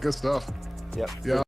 Good stuff. Yep. Yeah.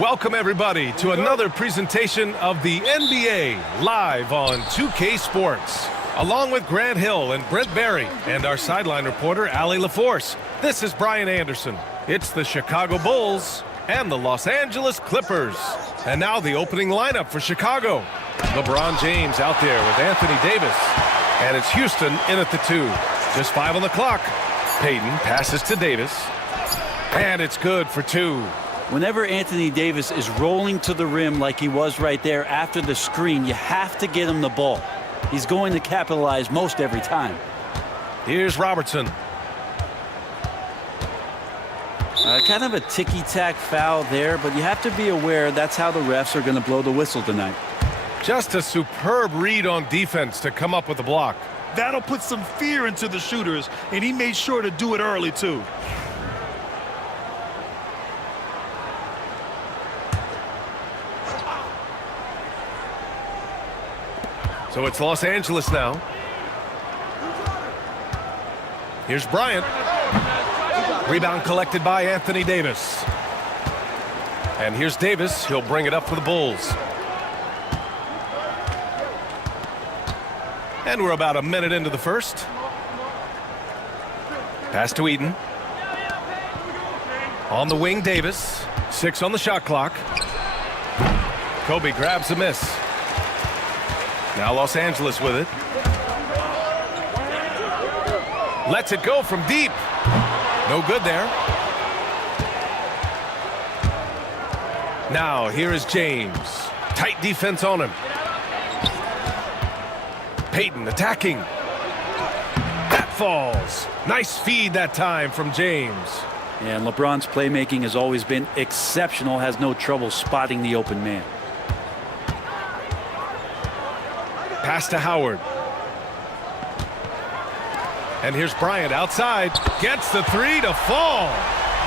Welcome, everybody, to another presentation of the NBA live on 2K Sports. Along with Grant Hill and Brent Barry and our sideline reporter, Allie LaForce, this is Brian Anderson. It's the Chicago Bulls and the Los Angeles Clippers. And now the opening lineup for Chicago. LeBron James out there with Anthony Davis. And it's Houston in at the 2. Just 5 on the clock. Payton passes to Davis. And it's good for 2. Whenever Anthony Davis is rolling to the rim like he was right there after the screen, you have to get him the ball. He's going to capitalize most every time. Here's Robertson. Kind of a ticky-tack foul there, but you have to be aware that's how the refs are going to blow the whistle tonight. Just a superb read on defense to come up with the block. That'll put some fear into the shooters, and he made sure to do it early, too. So it's Los Angeles now. Here's Bryant. Rebound collected by Anthony Davis. And here's Davis. He'll bring it up for the Bulls. And we're about a minute into the first. Pass to Eden. On the wing, Davis. 6 on the shot clock. Kobe grabs a miss. Now Los Angeles with it. Lets it go from deep. No good there. Now here is James. Tight defense on him. Payton attacking. That falls. Nice feed that time from James. And LeBron's playmaking has always been exceptional. Has no trouble spotting the open man. Pass to Howard. And here's Bryant outside. Gets the 3 to fall.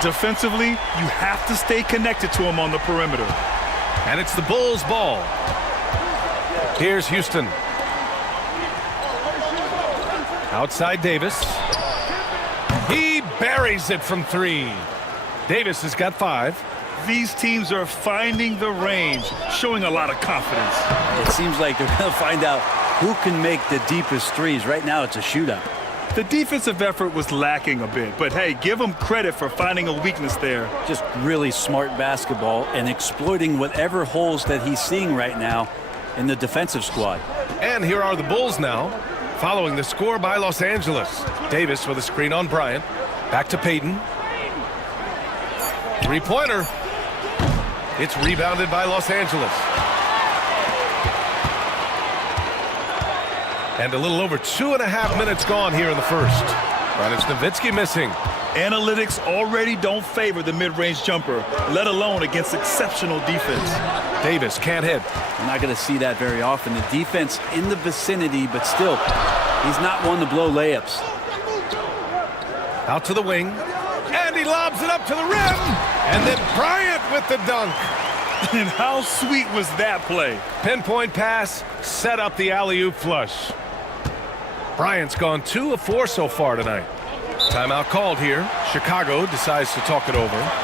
Defensively, you have to stay connected to him on the perimeter. And it's the Bulls' ball. Here's Houston. Outside Davis. He buries it from 3. Davis has got 5. These teams are finding the range, showing a lot of confidence. It seems like they're going to find out who can make the deepest threes. Right now, it's a shootout. The defensive effort was lacking a bit, but hey, give them credit for finding a weakness there. Just really smart basketball and exploiting whatever holes that he's seeing right now in the defensive squad. And here are the Bulls now, following the score by Los Angeles. Davis with a screen on Bryant. Back to Payton. Three-pointer. It's rebounded by Los Angeles. And a little over 2.5 minutes gone here in the first. But it's Nowitzki missing. Analytics already don't favor the mid-range jumper, let alone against exceptional defense. Davis can't hit. We're not going to see that very often. The defense in the vicinity, but still, he's not one to blow layups. Out to the wing. And he lobs it up to the rim. And then Bryant with the dunk. And how sweet was that play? Pinpoint pass, set up the alley-oop flush. Bryant's gone 2 of 4 so far tonight. Timeout called here. Chicago decides to talk it over.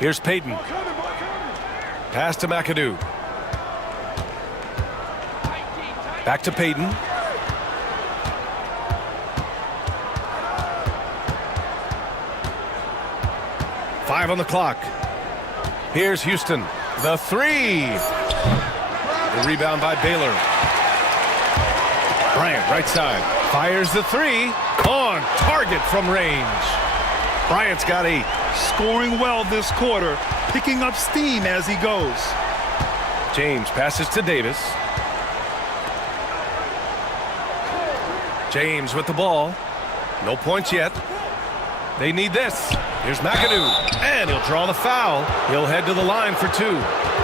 Here's Payton. Pass to McAdoo. Back to Payton. Five on the clock. Here's Houston. The three. The rebound by Baylor. Bryant, right side. Fires the three. On target from range. Bryant's got 8. Scoring well this quarter, picking up steam as he goes. James passes to Davis. James with the ball. No points yet. They need this. Here's McAdoo. And he'll draw the foul. He'll head to the line for 2.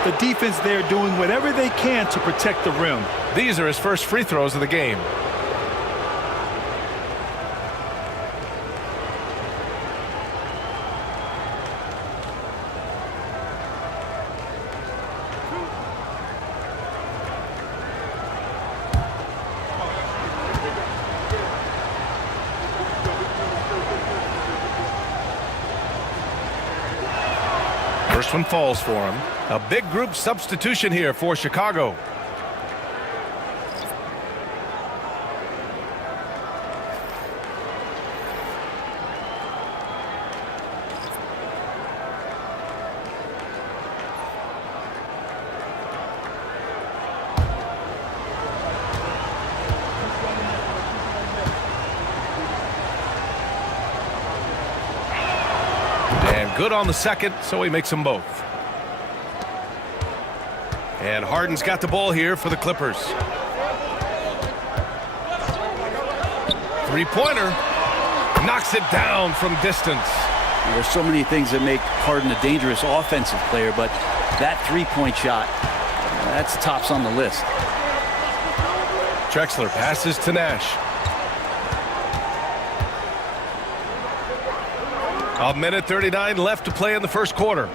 The defense there doing whatever they can to protect the rim. These are his first free throws of the game. First one falls for him. A big group substitution here for Chicago. And good on the second, so he makes them both. And Harden's got the ball here for the Clippers. Three-pointer. Knocks it down from distance. There's so many things that make Harden a dangerous offensive player, but that three-point shot, that's tops on the list. Drexler passes to Nash. A minute 39 left to play in the first quarter.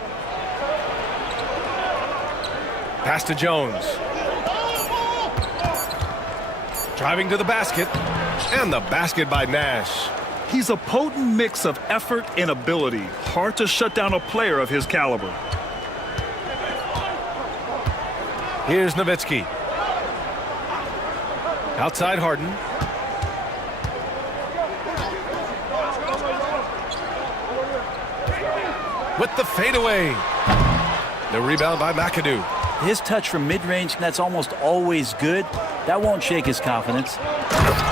Pass to Jones. Driving to the basket. And the basket by Nash. He's a potent mix of effort and ability. Hard to shut down a player of his caliber. Here's Nowitzki. Outside Harden. With the fadeaway. The rebound by McAdoo. His touch from mid-range, that's almost always good. That won't shake his confidence.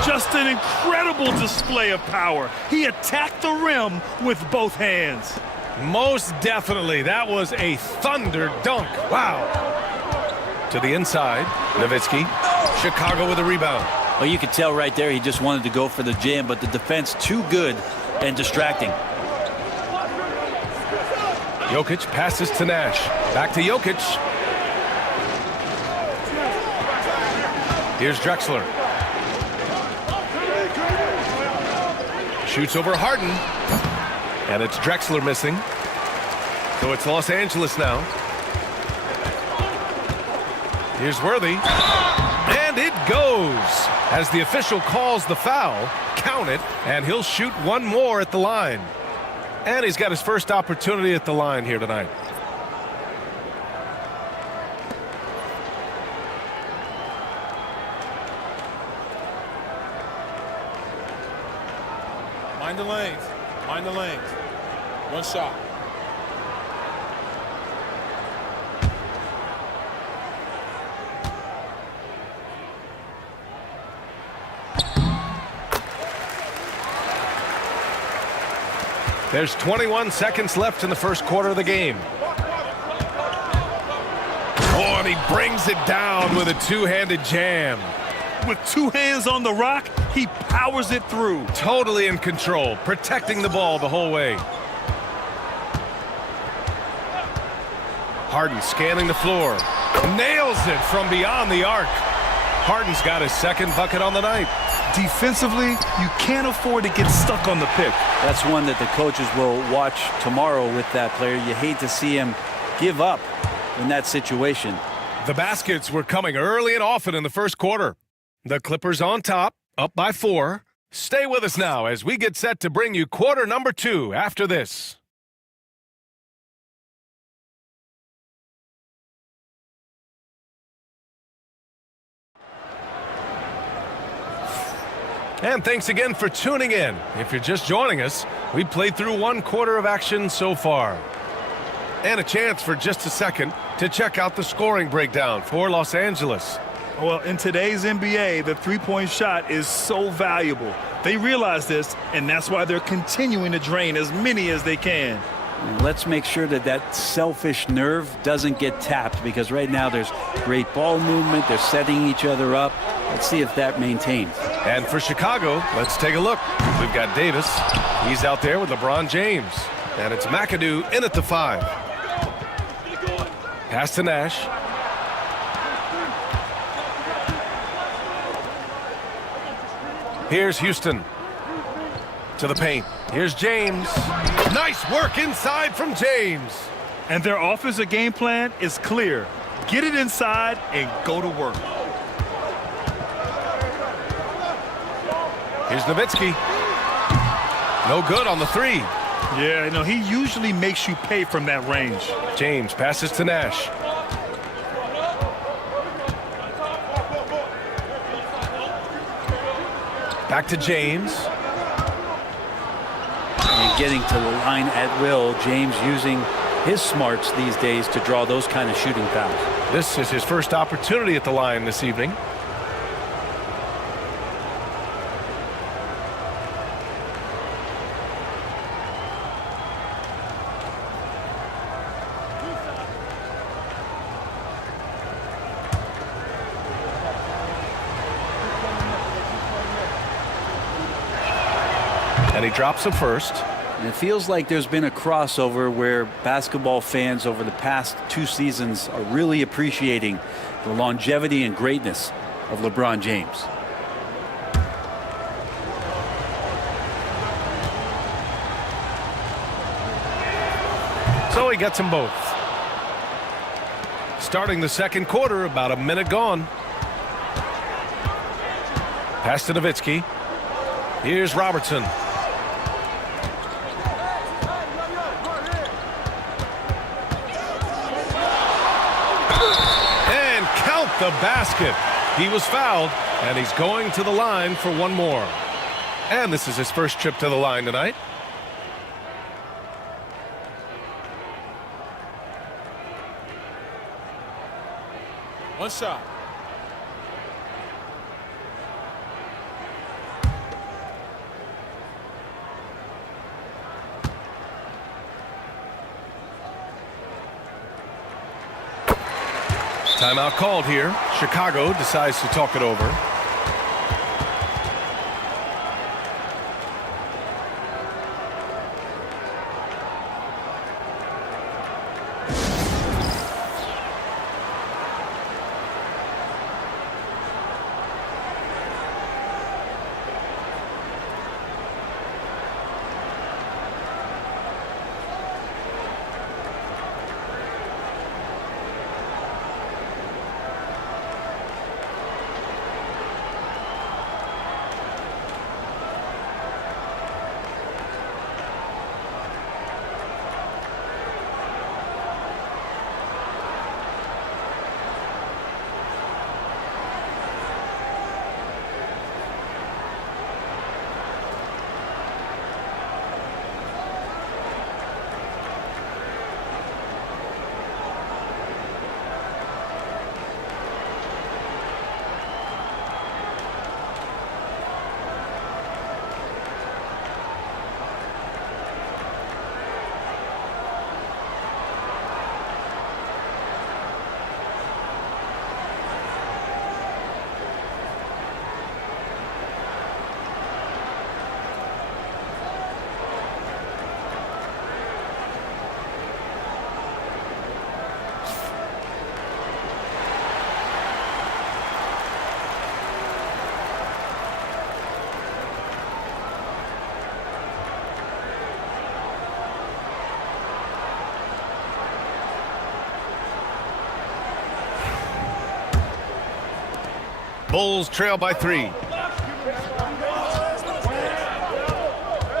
Just an incredible display of power. He attacked the rim with both hands. Most definitely. That was a thunder dunk. Wow. To the inside. Nowitzki. Chicago with a rebound. Well, you could tell right there he just wanted to go for the jam, but the defense too good and distracting. Jokic passes to Nash. Back to Jokic. Here's Drexler. Shoots over Harden. And it's Drexler missing. So it's Los Angeles now. Here's Worthy. And it goes. As the official calls the foul, count it, and he'll shoot one more at the line. And he's got his first opportunity at the line here tonight. Mind the lanes. Mind the lanes. One shot. There's 21 seconds left in the first quarter of the game. Oh, and he brings it down with a two-handed jam. With two hands on the rock, he powers it through. Totally in control, protecting the ball the whole way. Harden scanning the floor. Nails it from beyond the arc. Harden's got his second bucket on the night. Defensively, you can't afford to get stuck on the pick. That's one that the coaches will watch tomorrow with that player. You hate to see him give up in that situation. The baskets were coming early and often in the first quarter. The Clippers on top, up by 4. Stay with us now as we get set to bring you quarter number 2 after this. And thanks again for tuning in. If you're just joining us, we played through 1/4 of action so far. And a chance for just a second to check out the scoring breakdown for Los Angeles. Well, in today's NBA, the three-point shot is so valuable. They realize this, and that's why they're continuing to drain as many as they can. Let's make sure that that selfish nerve doesn't get tapped, because right now there's great ball movement. They're setting each other up. Let's see if that maintains. And for Chicago, let's take a look. We've got Davis. He's out there with LeBron James. And it's McAdoo in at the 5. Pass to Nash. Here's Houston. To the paint. Here's James. Nice work inside from James. And their offensive game plan is clear. Get it inside and go to work. Here's Nowitzki. No good on the 3. Yeah, no, he usually makes you pay from that range. James passes to Nash. Back to James. And getting to the line at will. James using his smarts these days to draw those kind of shooting fouls. This is his first opportunity at the line this evening. And he drops the first. And it feels like there's been a crossover where basketball fans over the past 2 seasons are really appreciating the longevity and greatness of LeBron James. So he gets them both. Starting the second quarter, about a minute gone. Pass to Nowitzki. Here's Robertson. The basket. He was fouled, and he's going to the line for one more. And this is his first trip to the line tonight. One shot. Timeout called here. Chicago decides to talk it over. Bulls trail by 3.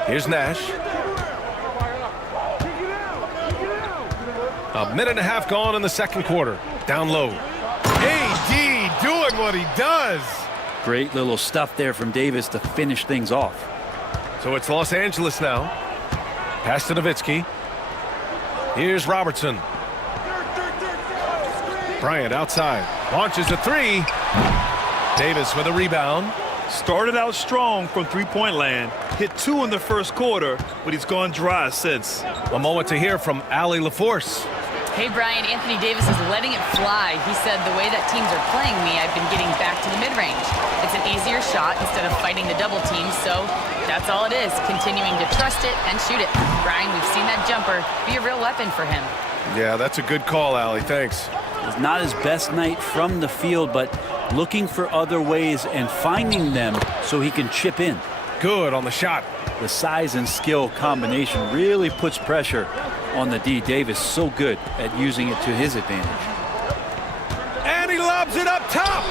Here's Nash. A minute and a half gone in the second quarter. Down low. AD doing what he does. Great little stuff there from Davis to finish things off. So it's Los Angeles now. Pass to Nowitzki. Here's Robertson. Bryant outside. Launches a three. Davis with a rebound. Started out strong from three-point land. Hit 2 in the first quarter, but he's gone dry since. A moment to hear from Allie LaForce. Hey, Brian, Anthony Davis is letting it fly. He said, the way that teams are playing me, I've been getting back to the mid-range. It's an easier shot instead of fighting the double team, so that's all it is, continuing to trust it and shoot it. Brian, we've seen that jumper be a real weapon for him. Yeah, that's a good call, Allie. Thanks. It's not his best night from the field, but looking for other ways and finding them so he can chip in. Good on the shot. The size and skill combination really puts pressure on the D. Davis, so good at using it to his advantage. And he lobs it up top.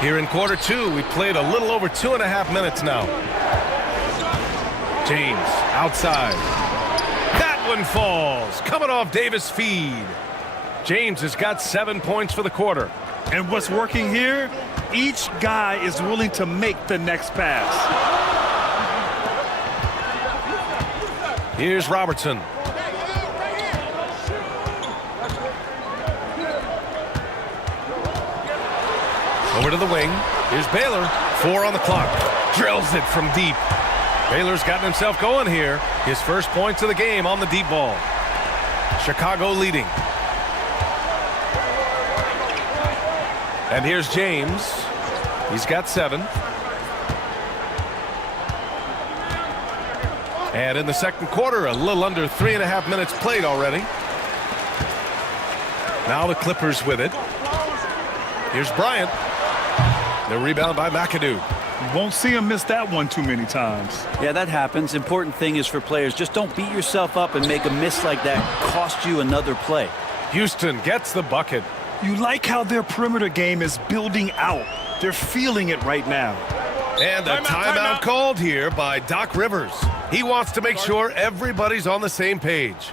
Here in quarter 2, we played a little over 2.5 minutes now. James outside. That one falls. Coming off Davis' feed. James has got 7 points for the quarter. And what's working here? Each guy is willing to make the next pass. Here's Robertson. Over to the wing. Here's Baylor. 4 on the clock. Drills it from deep. Baylor's gotten himself going here. His first points of the game on the deep ball. Chicago leading. And here's James. He's got 7. And in the second quarter, a little under 3.5 minutes played already. Now the Clippers with it. Here's Bryant. The rebound by McAdoo. You won't see him miss that one too many times. Yeah, that happens. Important thing is for players, just don't beat yourself up and make a miss like that cost you another play. Houston gets the bucket. You like how their perimeter game is building out. They're feeling it right now. And a timeout called here by Doc Rivers. He wants to make sure everybody's on the same page.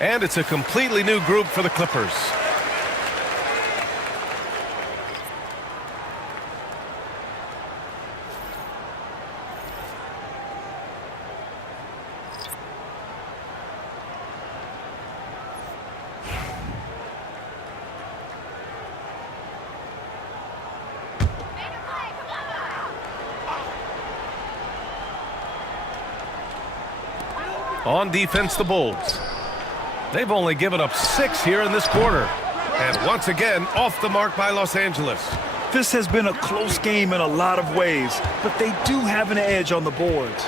And it's a completely new group for the Clippers. On defense, the Bulls. They've only given up 6 here in this quarter. And once again, off the mark by Los Angeles. This has been a close game in a lot of ways, but they do have an edge on the boards.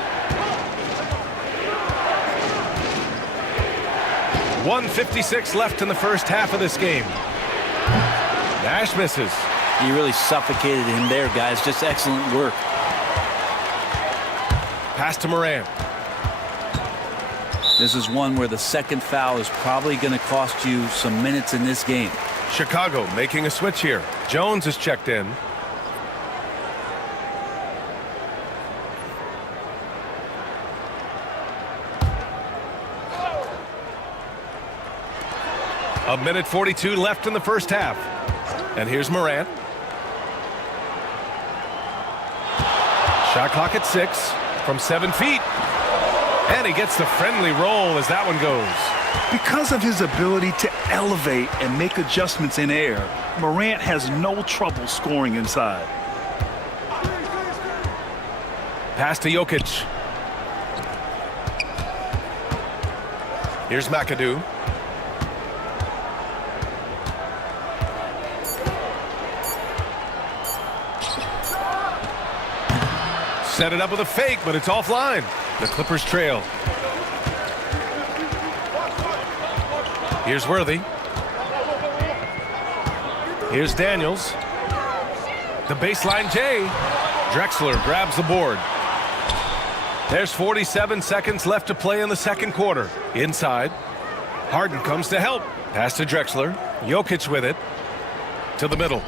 1:56 left in the first half of this game. Nash misses. You really suffocated him there, guys. Just excellent work. Pass to Morant. This is one where the second foul is probably going to cost you some minutes in this game. Chicago making a switch here. Jones is checked in. A minute 42 left in the first half. And here's Morant. Shot clock at 6 from 7 feet. And he gets the friendly roll as that one goes. Because of his ability to elevate and make adjustments in air, Morant has no trouble scoring inside. Pass to Jokic. Here's McAdoo. Set it up with a fake, but it's offline. The Clippers trail. Here's Worthy. Here's Daniels. The baseline J. Drexler grabs the board. There's 47 seconds left to play in the second quarter. Inside. Harden comes to help. Pass to Drexler. Jokic with it. To the middle.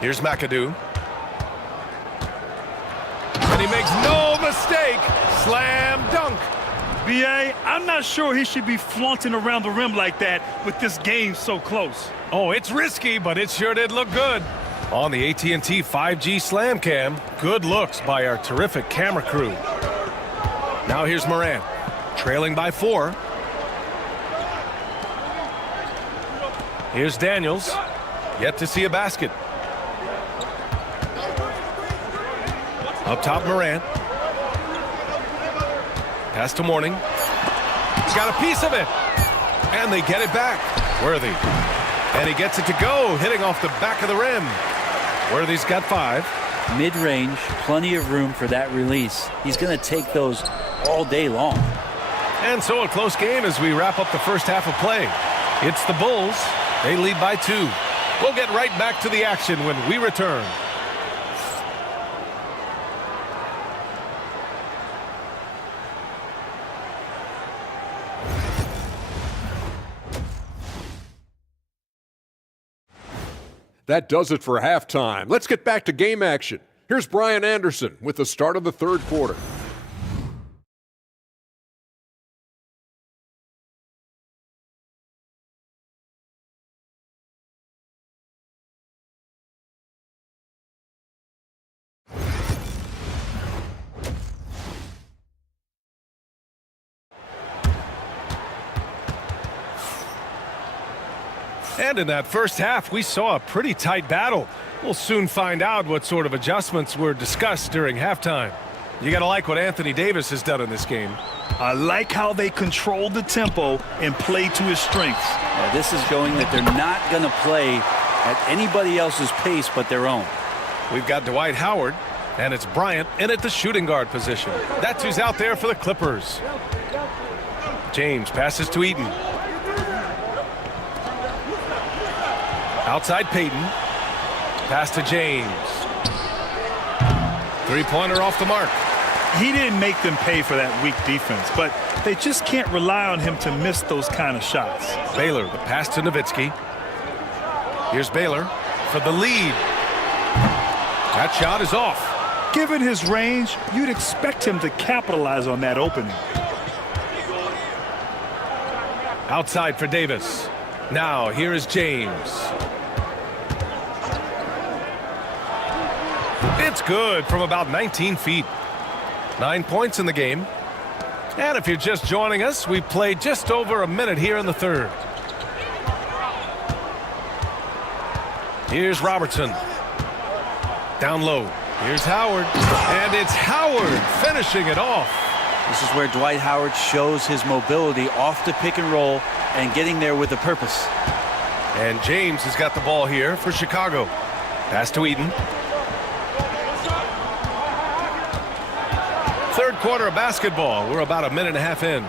Here's McAdoo. And he makes no mistake. Slam dunk. B.A., I'm not sure he should be flaunting around the rim like that with this game so close. Oh, it's risky, but it sure did look good. On the AT&T 5G Slam Cam, good looks by our terrific camera crew. Now here's Morant, trailing by 4. Here's Daniels, yet to see a basket. Up top, Morant. Pass to Mourning. He's got a piece of it. And they get it back. Worthy. And he gets it to go, hitting off the back of the rim. Worthy's got 5. Mid-range, plenty of room for that release. He's going to take those all day long. And so a close game as we wrap up the first half of play. It's the Bulls. They lead by 2. We'll get right back to the action when we return. That does it for halftime. Let's get back to game action. Here's Brian Anderson with the start of the third quarter. And in that first half, we saw a pretty tight battle. We'll soon find out what sort of adjustments were discussed during halftime. You got to like what Anthony Davis has done in this game. I like how they controlled the tempo and played to his strengths. Yeah, this is showing that they're not going to play at anybody else's pace but their own. We've got Dwight Howard, and it's Bryant in at the shooting guard position. That's who's out there for the Clippers. James passes to Eaton. Outside Payton. Pass to James. Three-pointer off the mark. He didn't make them pay for that weak defense, but they just can't rely on him to miss those kind of shots. Baylor, the pass to Nowitzki. Here's Baylor for the lead. That shot is off. Given his range, you'd expect him to capitalize on that opening. Outside for Davis. Now here is James. It's good from about 19 feet. 9 points in the game. And if you're just joining us, we've played just over a minute here in the third. Here's Robertson. Down low. Here's Howard. And it's Howard finishing it off. This is where Dwight Howard shows his mobility off the pick and roll and getting there with a purpose. And James has got the ball here for Chicago. Pass to Eaton. Third quarter of basketball. We're about a minute and a half in.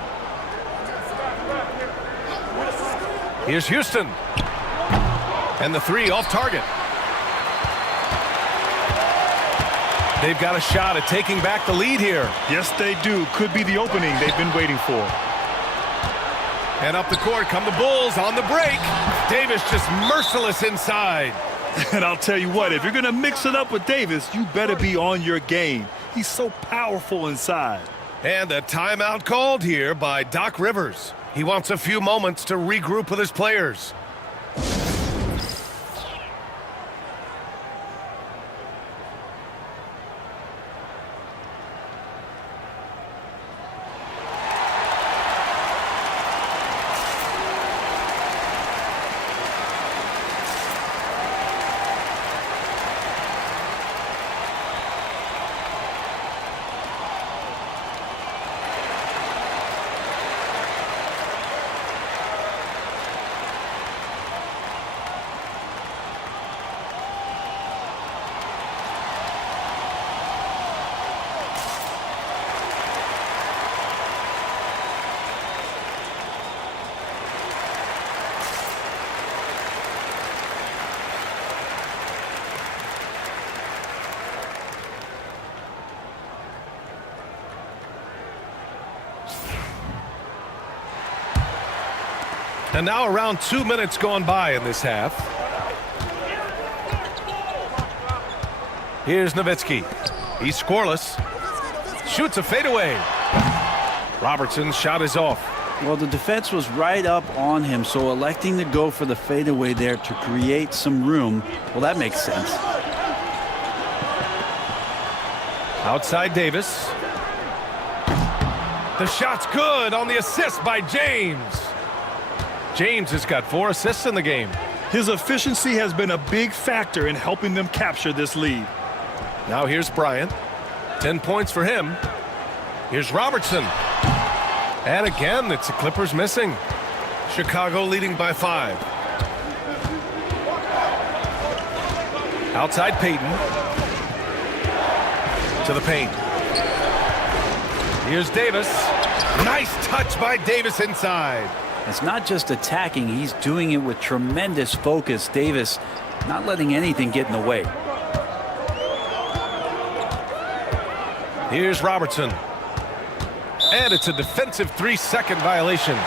Here's Houston. And the 3 off target. They've got a shot at taking back the lead here. Yes, they do. Could be the opening they've been waiting for. And up the court come the Bulls on the break. Davis just merciless inside. And I'll tell you what, if you're going to mix it up with Davis, you better be on your game. He's so powerful inside. And a timeout called here by Doc Rivers. He wants a few moments to regroup with his players. And now around 2 minutes gone by in this half. Here's Nowitzki. He's scoreless. Shoots a fadeaway. Robertson's shot is off. Well, the defense was right up on him, so electing to go for the fadeaway there to create some room, well, that makes sense. Outside Davis. The shot's good on the assist by James. James has got 4 assists in the game. His efficiency has been a big factor in helping them capture this lead. Now here's Bryant. 10 points for him. Here's Robertson. And again, it's the Clippers missing. Chicago leading by 5. Outside Payton. To the paint. Here's Davis. Nice touch by Davis inside. It's not just attacking, he's doing it with tremendous focus. Davis not letting anything get in the way. Here's Robertson. And it's a defensive 3-second violation.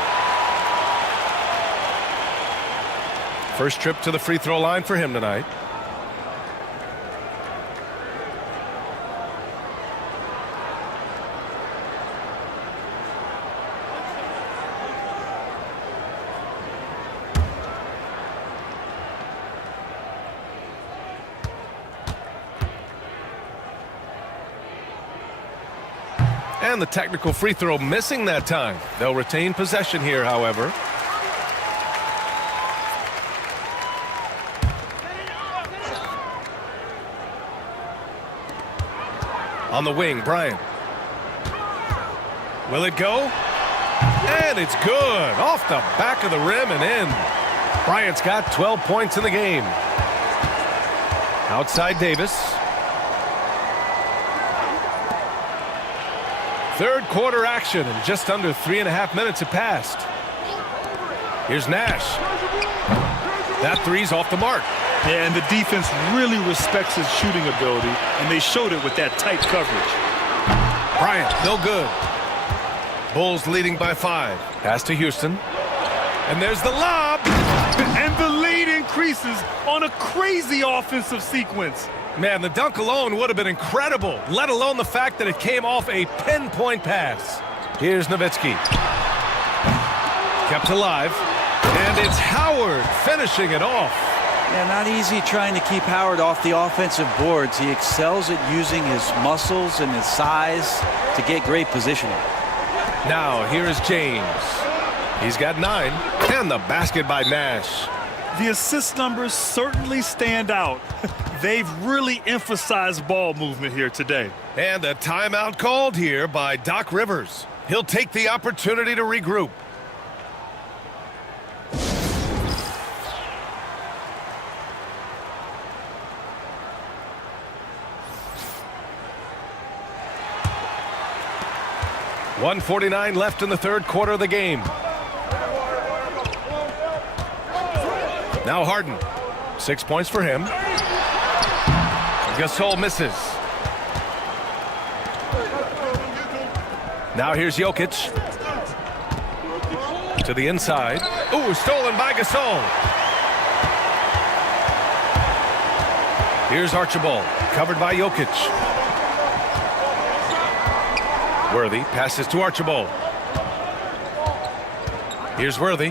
First trip to the free throw line for him tonight. And the technical free throw missing that time. They'll retain possession here, however. On the wing, Bryant. Will it go? And it's good. Off the back of the rim and in. Bryant's got 12 points in the game. Outside Davis. Third quarter action, and just under 3.5 minutes have passed. Here's Nash. That three's off the mark. Yeah, and the defense really respects his shooting ability, and they showed it with that tight coverage. Bryant, no good. Bulls leading by 5. Pass to Houston. And there's the lob. And the lead increases on a crazy offensive sequence. Man, the dunk alone would have been incredible, let alone the fact that it came off a pinpoint pass. Here's Nowitzki. Kept alive. And it's Howard finishing it off. Yeah, not easy trying to keep Howard off the offensive boards. He excels at using his muscles and his size to get great positioning. Now, here is James. He's got 9. And the basket by Nash. The assist numbers certainly stand out. They've really emphasized ball movement here today. And a timeout called here by Doc Rivers. He'll take the opportunity to regroup. .149 left in the third quarter of the game. Now Harden. 6 points for him. Gasol misses. Now here's Jokic. To the inside. Ooh, stolen by Gasol. Here's Archibald. Covered by Jokic. Worthy passes to Archibald. Here's Worthy.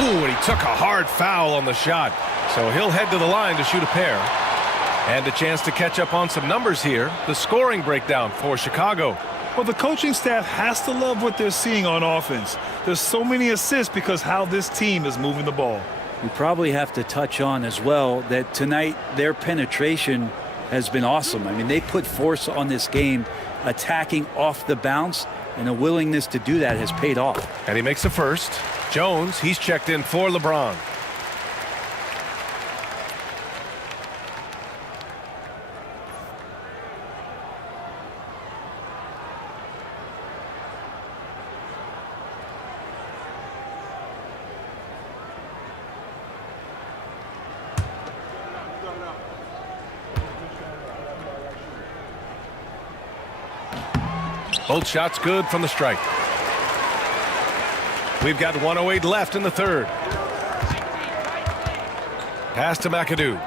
Ooh, and he took a hard foul on the shot. So he'll head to the line to shoot a pair. And a chance to catch up on some numbers here. The scoring breakdown for Chicago. Well, the coaching staff has to love what they're seeing on offense. There's so many assists because how this team is moving the ball. We probably have to touch on as well that tonight their penetration has been awesome. I mean, they put force on this game, attacking off the bounce, and a willingness to do that has paid off. And he makes the first. Jones, he's checked in for LeBron. Both shots good from the strike. We've got 1:08 left in the third. Pass to McAdoo.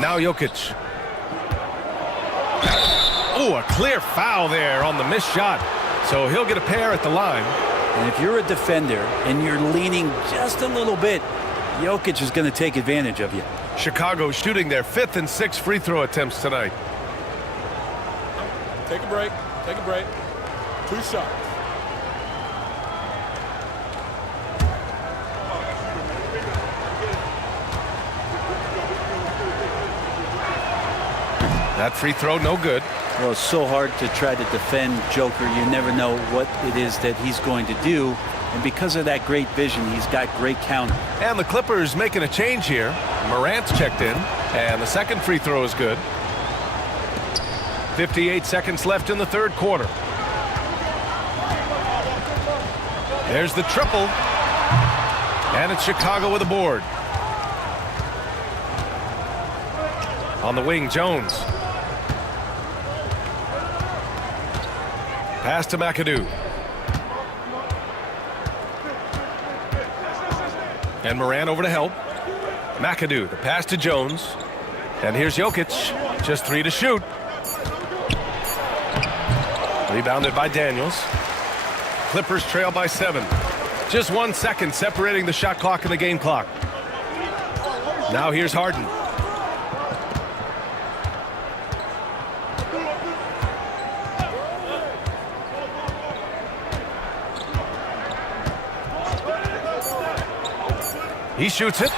Now Jokic. Oh, a clear foul there on the missed shot. So he'll get a pair at the line. And if you're a defender and you're leaning just a little bit, Jokic is going to take advantage of you. Chicago shooting their 5th and 6th free throw attempts tonight. Take a break. Take a break. 2 shots. That free throw no good. Well, it's so hard to try to defend Joker. You never know what it is that he's going to do. And because of that great vision, he's got great counter. And the Clippers making a change here. Morant's checked in. And the second free throw is good. 58 seconds left in the third quarter. There's the triple. And it's Chicago with a board. On the wing, Jones. Pass to McAdoo. And Morant over to help. McAdoo, the pass to Jones. And here's Jokic. Just 3 to shoot. Rebounded by Daniels. Clippers trail by 7. Just 1 second separating the shot clock and the game clock. Now here's Harden. He shoots it.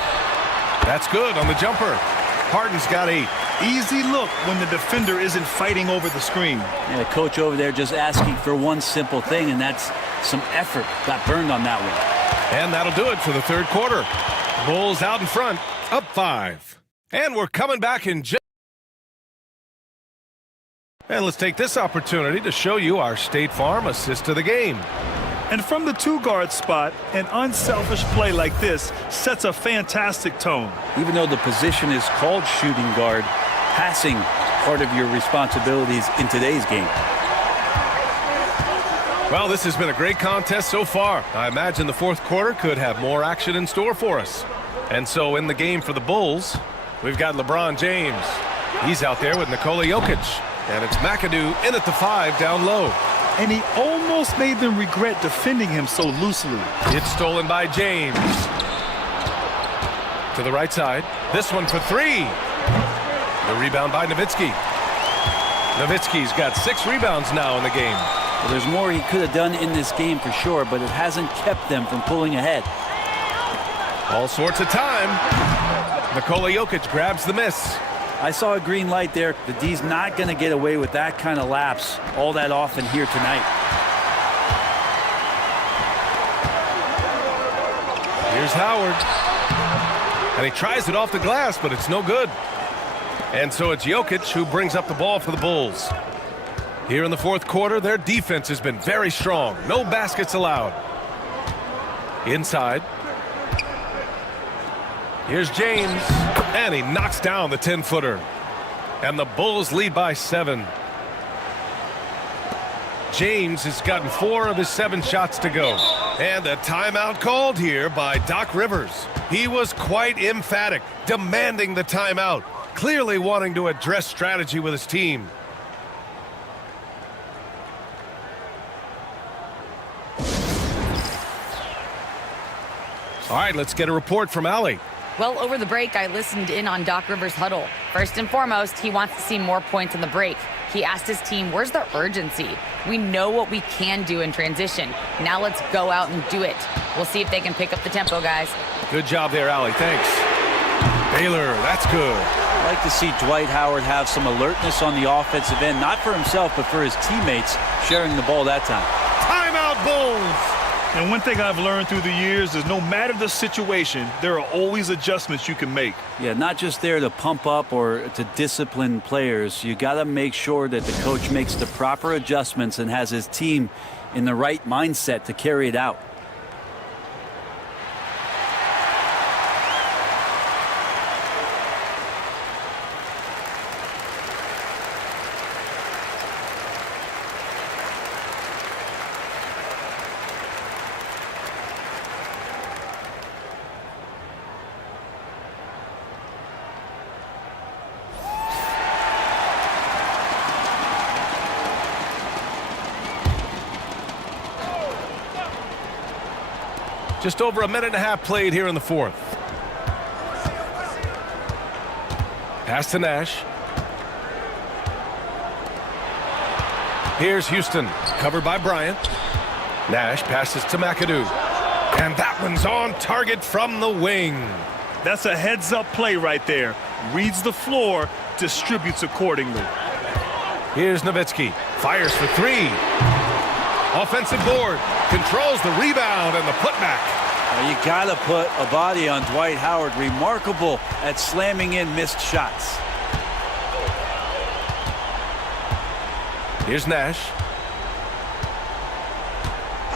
That's good on the jumper. Harden's got 8. Easy look when the defender isn't fighting over the screen. And the coach over there just asking for one simple thing, and that's some effort. Got burned on that one. And that'll do it for the third quarter. Bulls out in front, up 5. And we're coming back in just... And let's take this opportunity to show you our State Farm assist to the game. And from the 2-guard spot, an unselfish play like this sets a fantastic tone. Even though the position is called shooting guard, passing part of your responsibilities in today's game. Well, this has been a great contest so far. I imagine the fourth quarter could have more action in store for us. And so in the game for the Bulls, we've got LeBron James. He's out there with Nikola Jokic. And it's McAdoo in at the 5 down low. And he almost made them regret defending him so loosely. It's stolen by James. To the right side. This one for 3. The rebound by Nowitzki. Nowitzki's got 6 rebounds now in the game. Well, there's more he could have done in this game for sure, but it hasn't kept them from pulling ahead. All sorts of time. Nikola Jokic grabs the miss. I saw a green light there. The D's not going to get away with that kind of lapse all that often here tonight. Here's Howard. And he tries it off the glass, but it's no good. And so it's Jokic who brings up the ball for the Bulls. Here in the fourth quarter, their defense has been very strong. No baskets allowed. Inside. Here's James. And he knocks down the 10-footer. And the Bulls lead by 7. James has gotten 4 of his 7 shots to go. And a timeout called here by Doc Rivers. He was quite emphatic, demanding the timeout. clearly wanting to address strategy with his team. All right, let's get a report from Allie. Well, over the break, I listened in on Doc Rivers' huddle. First and foremost, he wants to see more points on the break. He asked his team, where's the urgency? We know what we can do in transition. Now let's go out and do it. We'll see if they can pick up the tempo, guys. Good job there, Allie. Thanks. Baylor, that's good. I'd like to see Dwight Howard have some alertness on the offensive end, not for himself, but for his teammates sharing the ball that time. Timeout, Bulls. And one thing I've learned through the years is no matter the situation, there are always adjustments you can make. Yeah, not just there to pump up or to discipline players. You got to make sure that the coach makes the proper adjustments and has his team in the right mindset to carry it out. Just over a minute and a half played here in the fourth. Pass to Nash. Here's Houston, covered by Bryant. Nash passes to McAdoo. And that one's on target from the wing. That's a heads-up play right there. Reads the floor, distributes accordingly. Here's Nowitzki, fires for three. Offensive board, controls the rebound and the putback. Well, you got to put a body on Dwight Howard. Remarkable at slamming in missed shots. Here's Nash.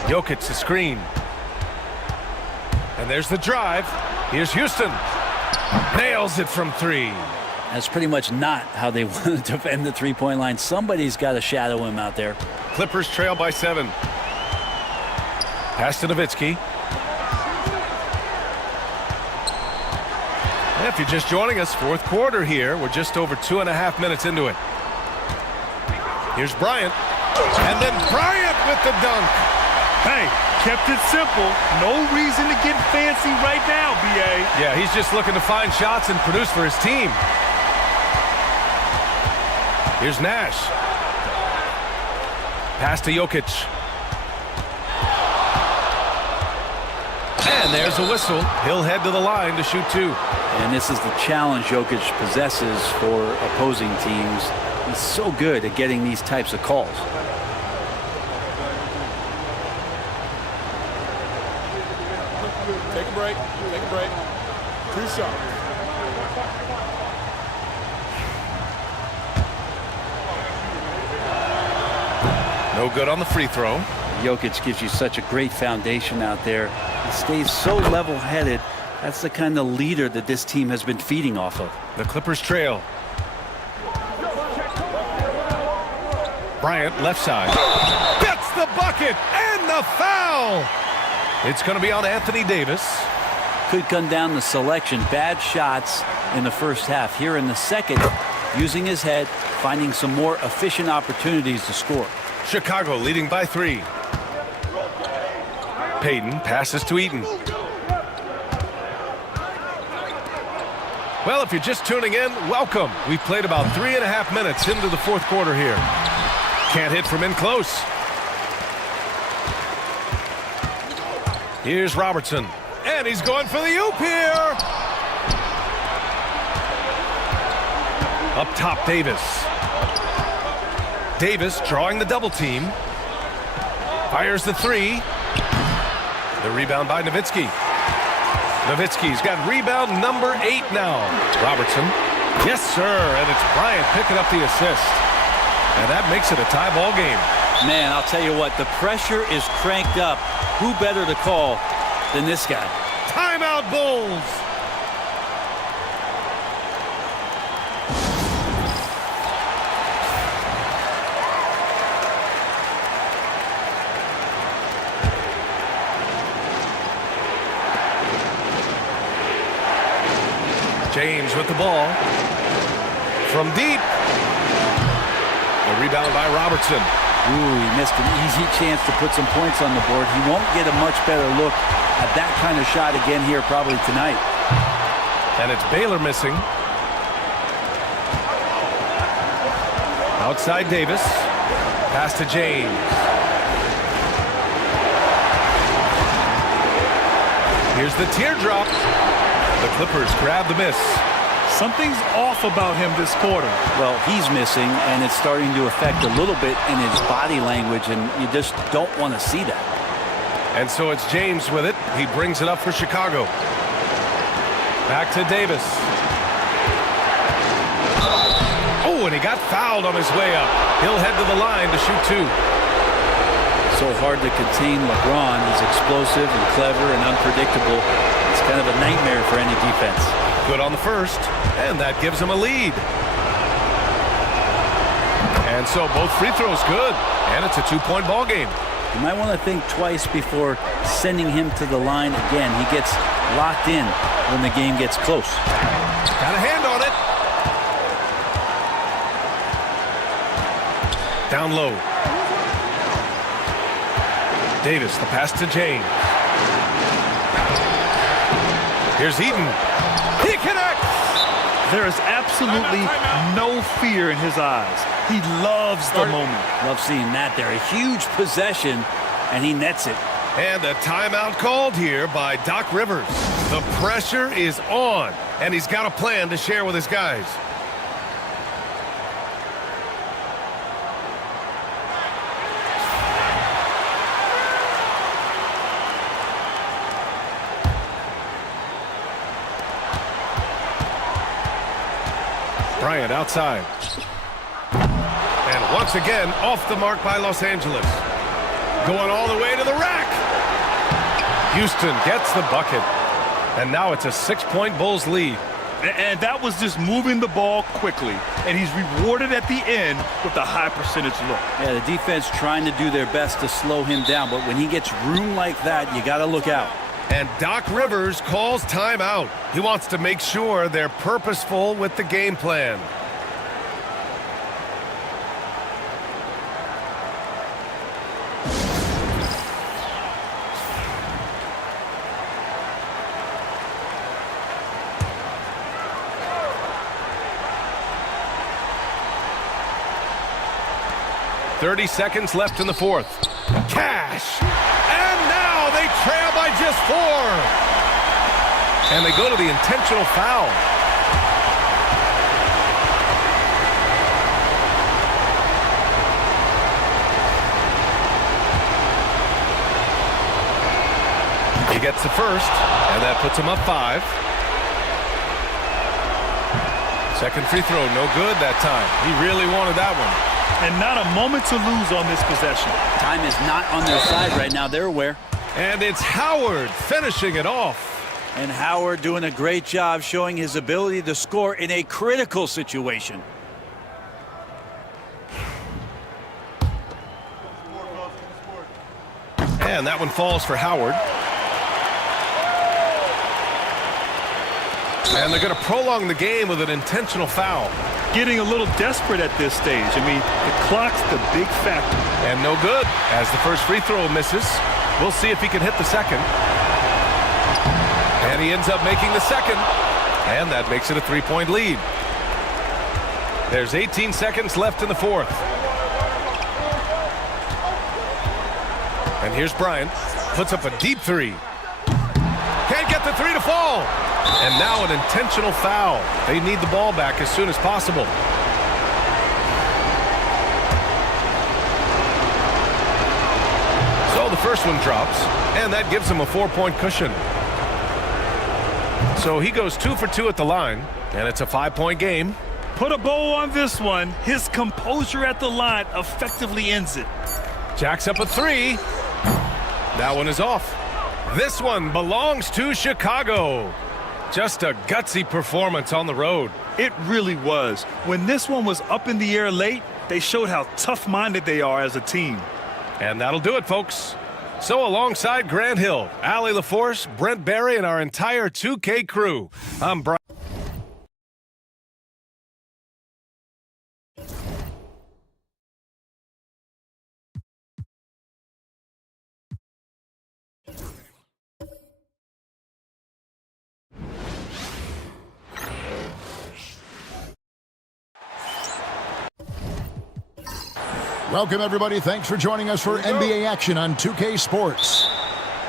Jokic the screen. And there's the drive. Here's Houston. Nails it from three. That's pretty much not how they want to defend the three-point line. Somebody's got to shadow him out there. Clippers trail by 7. Pass to Nowitzki. If you're just joining us, fourth quarter here. We're just over 2.5 minutes into it. Here's Bryant. And then Bryant with the dunk. Hey, kept it simple. No reason to get fancy right now, B.A. Yeah, he's just looking to find shots and produce for his team. Here's Nash. Pass to Jokic. And there's a whistle. He'll head to the line to shoot two. And this is the challenge Jokic possesses for opposing teams. He's so good at getting these types of calls. Take a break. Take a break. 2 shots. No good on the free throw. Jokic gives you such a great foundation out there. He stays so level-headed. That's the kind of leader that this team has been feeding off of. The Clippers trail. Bryant, left side. Gets the bucket and the foul. It's going to be on Anthony Davis. Could come down to selection. Bad shots in the first half. Here in the second, using his head, finding some more efficient opportunities to score. Chicago leading by 3. Payton passes to Eaton. Well, if you're just tuning in, welcome. We've played about 3.5 minutes into the fourth quarter here. Can't hit from in close. Here's Robertson. And he's going for the oop here. Up top, Davis. Davis drawing the double team. Fires the three. The rebound by Nowitzki. Nowitzki's got rebound number 8 now. Robertson. Yes, sir. And it's Bryant picking up the assist. And that makes it a tie ball game. Man, I'll tell you what, the pressure is cranked up. Who better to call than this guy? Timeout, Bulls. James with the ball. from deep. The rebound by Robertson. Ooh, he missed an easy chance to put some points on the board. He won't get a much better look at that kind of shot again here probably tonight. And it's Baylor missing. Outside Davis. Pass to James. Here's the teardrop. The Clippers grab the miss. Something's off about him this quarter. Well, he's missing, and it's starting to affect a little bit in his body language, and you just don't want to see that. And so it's James with it. He brings it up for Chicago. Back to Davis. Oh, and he got fouled on his way up. He'll head to the line to shoot two. So hard to contain LeBron. He's explosive and clever and unpredictable. It's kind of a nightmare for any defense. Good on the first, and that gives him a lead. And so both free throws good, and it's a two-point ball game. You might want to think twice before sending him to the line again. He gets locked in when the game gets close. Got a hand on it. Down low. Davis, the pass to James. Here's Eaton. He connects! There is absolutely no fear in his eyes. He loves the moment. Love seeing that there. A huge possession, and he nets it. And a timeout called here by Doc Rivers. The pressure is on, and he's got a plan to share with his guys. Bryant outside. And once again, off the mark by Los Angeles. Going all the way to the rack. Houston gets the bucket. And now it's a 6-point Bulls lead. And that was just moving the ball quickly. And he's rewarded at the end with a high percentage look. Yeah, the defense trying to do their best to slow him down. But when he gets room like that, you got to look out. And Doc Rivers calls timeout. He wants to make sure they're purposeful with the game plan. .30 seconds left in the fourth. Cash! And now they trail by just 4. And they go to the intentional foul. He gets the first, and that puts him up 5. Second free throw, no good that time. He really wanted that one. And not a moment to lose on this possession. Time is not on their side right now. They're aware. And it's Howard finishing it off. And Howard doing a great job showing his ability to score in a critical situation. And that one falls for Howard. And they're going to prolong the game with an intentional foul. Getting a little desperate at this stage. I mean, the clock's the big factor. And no good as the first free throw misses. We'll see if he can hit the second. And he ends up making the second. And that makes it a 3-point lead. There's 18 seconds left in the fourth. And here's Bryant. Puts up a deep 3. Can't get the 3 to fall. And now an intentional foul. They need the ball back as soon as possible. So the first one drops, and that gives him a 4-point cushion. So he goes 2 for 2 at the line, and it's a 5-point game. Put a bow on this one. His composure at the line effectively ends it. Jacks up a 3. That one is off. This one belongs to Chicago. Just a gutsy performance on the road. It really was. When this one was up in the air late, they showed how tough-minded they are as a team. And that'll do it, folks. So alongside Grant Hill, Allie LaForce, Brent Barry, and our entire 2K crew, I'm Brian. Welcome, everybody. Thanks for joining us for NBA action on 2K Sports.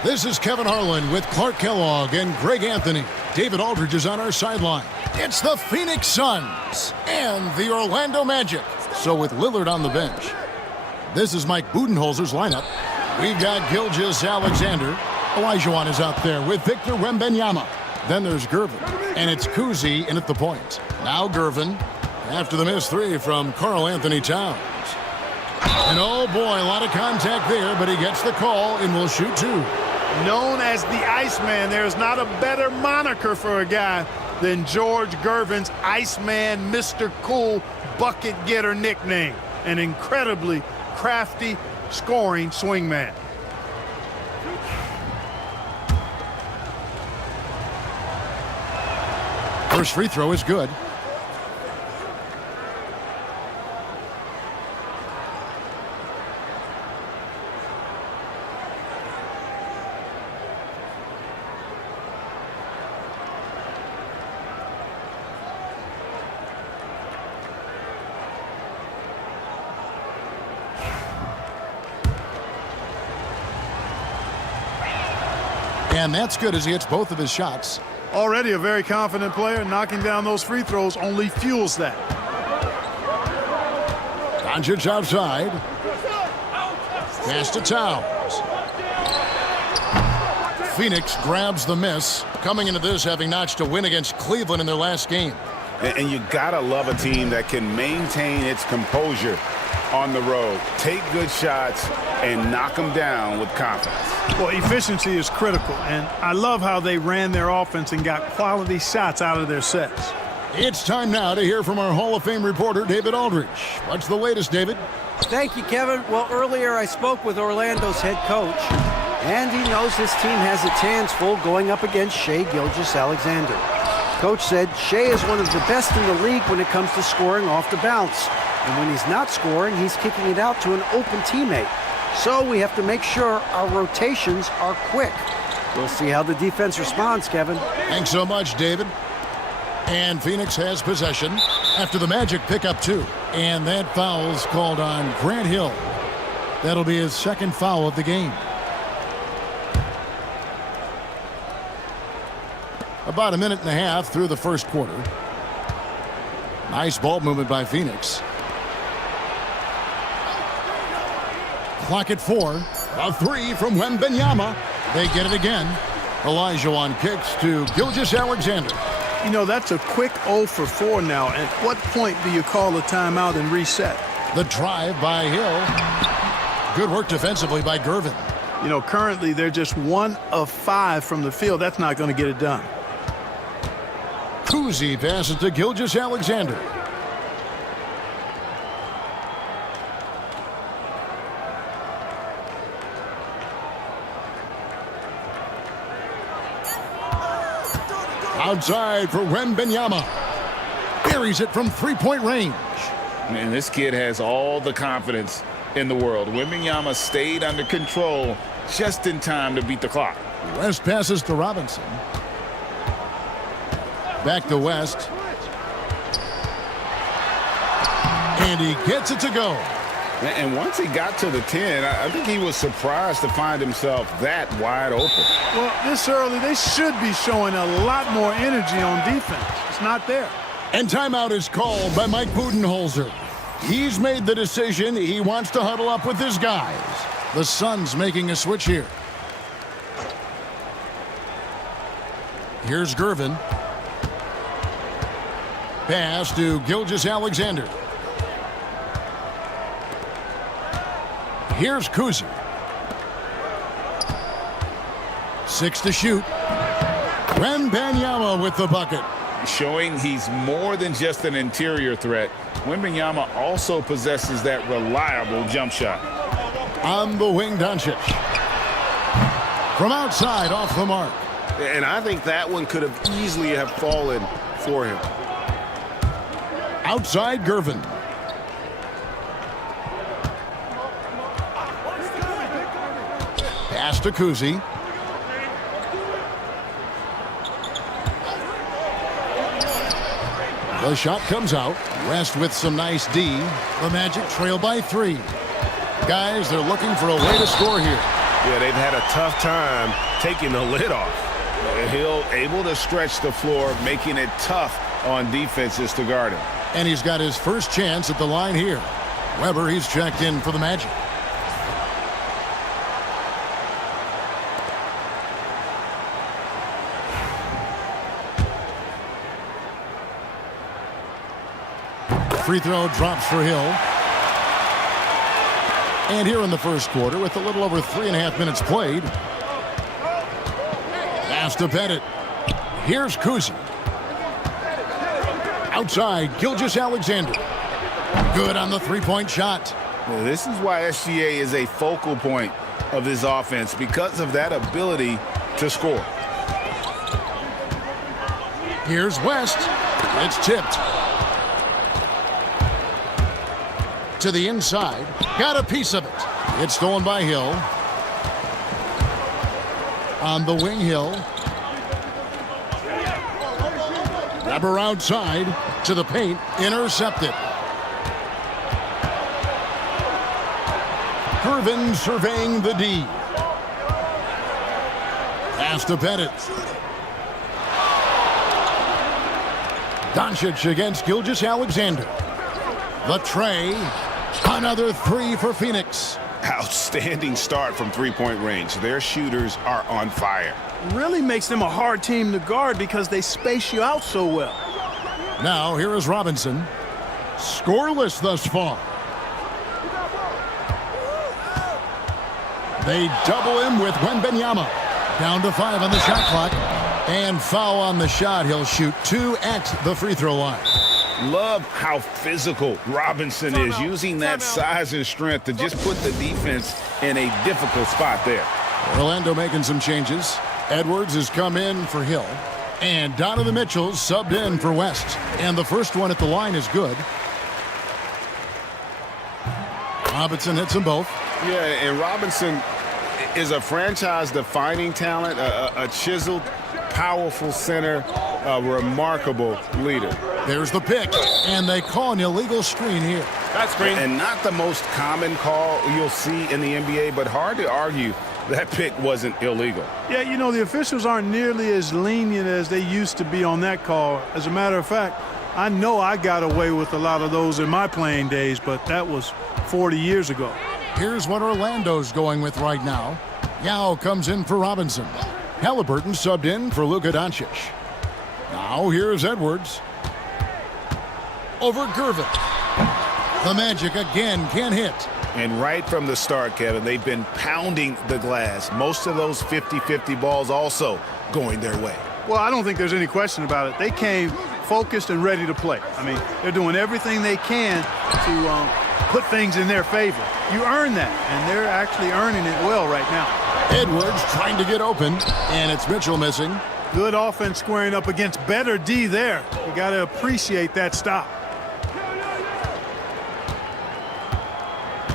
This is Kevin Harlan with Clark Kellogg and Greg Anthony. David Aldridge is on our sideline. It's the Phoenix Suns and the Orlando Magic. So with Lillard on the bench, this is Mike Budenholzer's lineup. We've got Gilgeous-Alexander. Olajuwon is out there with Victor Wembanyama. Then there's Gervin, and it's Kuzi in at the point. Now Gervin, after the missed three from Karl Anthony Towns. And oh boy, a lot of contact there, but he gets the call and will shoot two. Known as the Iceman, there's not a better moniker for a guy than George Gervin's Iceman, Mr. Cool bucket getter nickname. An incredibly crafty scoring swingman. First free throw is good. And that's good as he hits both of his shots. Already a very confident player. Knocking down those free throws only fuels that. Doncic outside. Pass to Towns. Phoenix grabs the miss. Coming into this having notched a win against Cleveland in their last game. And you gotta love a team that can maintain its composure on the road. Take good shots and knock them down with confidence. Well, efficiency is critical, and I love how they ran their offense and got quality shots out of their sets. It's time now to hear from our Hall of Fame reporter, David Aldridge. What's the latest, David? Thank you, Kevin. Well, earlier I spoke with Orlando's head coach, and he knows his team has its hands full going up against Shai Gilgeous-Alexander. Coach said Shai is one of the best in the league when it comes to scoring off the bounce. And when he's not scoring, he's kicking it out to an open teammate. So we have to make sure our rotations are quick. We'll see how the defense responds, Kevin. Thanks so much, David. And Phoenix has possession after the Magic pick up two. And that foul's called on Grant Hill. That'll be his second foul of the game. About a minute and a half through the first quarter. Nice ball movement by Phoenix. Clock at 4. A three from Wembanyama. They get it again. Olajuwon kicks to Gilgeous-Alexander. You know, that's a quick 0 for 4 now. At what point do you call a timeout and reset? The drive by Hill. Good work defensively by Gervin. You know, currently they're just 1 of 5 from the field. That's not going to get it done. Kuzi passes to Gilgeous-Alexander. Outside for Wembanyama. Buries it from three-point range. Man, this kid has all the confidence in the world. Wembanyama stayed under control just in time to beat the clock. West passes to Robinson. Back to West. And he gets it to go. And once he got to the 10, I think he was surprised to find himself that wide open. Well, this early, they should be showing a lot more energy on defense. It's not there. And timeout is called by Mike Budenholzer. He's made the decision. He wants to huddle up with his guys. The Suns making a switch here. Here's Gervin. Pass to Gilgeous-Alexander. Here's Kuzi. 6 to shoot. Wembanyama with the bucket. Showing he's more than just an interior threat. Wembanyama also possesses that reliable jump shot. On the wing, Doncic. From outside, off the mark. And I think that one could have easily have fallen for him. Outside, Gervin. Pass to Kuzi. The shot comes out. West with some nice D. The Magic trail by 3. Guys, they're looking for a way to score here. Yeah, they've had a tough time taking the lid off. Hill able to stretch the floor, making it tough on defenses to guard him. And he's got his first chance at the line here. Weber, he's checked in for the Magic. Free throw drops for Hill. And here in the first quarter, with a little over 3.5 minutes played, pass to Pettit. Here's Kuzi. Outside, Gilgeous-Alexander. Good on the three-point shot. Well, this is why SGA is a focal point of this offense, because of that ability to score. Here's West. It's tipped. To the inside. Got a piece of it. It's stolen by Hill. On the wing, Hill. Weber outside to the paint. Intercepted. Gervin surveying the D. Pass to Pettit. Doncic against Gilgeous-Alexander. The tray. Another three for Phoenix. Outstanding start from three-point range. Their shooters are on fire. Really makes them a hard team to guard because they space you out so well. Now here is Robinson. Scoreless thus far. They double him with Wembanyama. Down to 5 on the shot clock. And foul on the shot. He'll shoot 2 at the free throw line. Love how physical Robinson is, using that size and strength to just put the defense in a difficult spot there. Orlando making some changes. Edwards has come in for Hill. And Donovan Mitchell subbed in for West. And the first one at the line is good. Robinson hits them both. Yeah, and Robinson is a franchise-defining talent, a chiseled, powerful center, a remarkable leader. There's the pick, and they call an illegal screen here. That's screen. And not the most common call you'll see in the NBA, but hard to argue that pick wasn't illegal. Yeah, you know, the officials aren't nearly as lenient as they used to be on that call. As a matter of fact, I know I got away with a lot of those in my playing days, but that was 40 years ago. Here's what Orlando's going with right now. Yao comes in for Robinson. Halliburton subbed in for Luka Doncic. Now here's Edwards. Over Gervin. The Magic again can't hit. And right from the start, Kevin, they've been pounding the glass. Most of those 50-50 balls also going their way. Well, I don't think there's any question about it. They came focused and ready to play. I mean, they're doing everything they can to put things in their favor. You earn that, and they're actually earning it well right now. Edwards trying to get open, and it's Mitchell missing. Good offense squaring up against better D there. You got to appreciate that stop.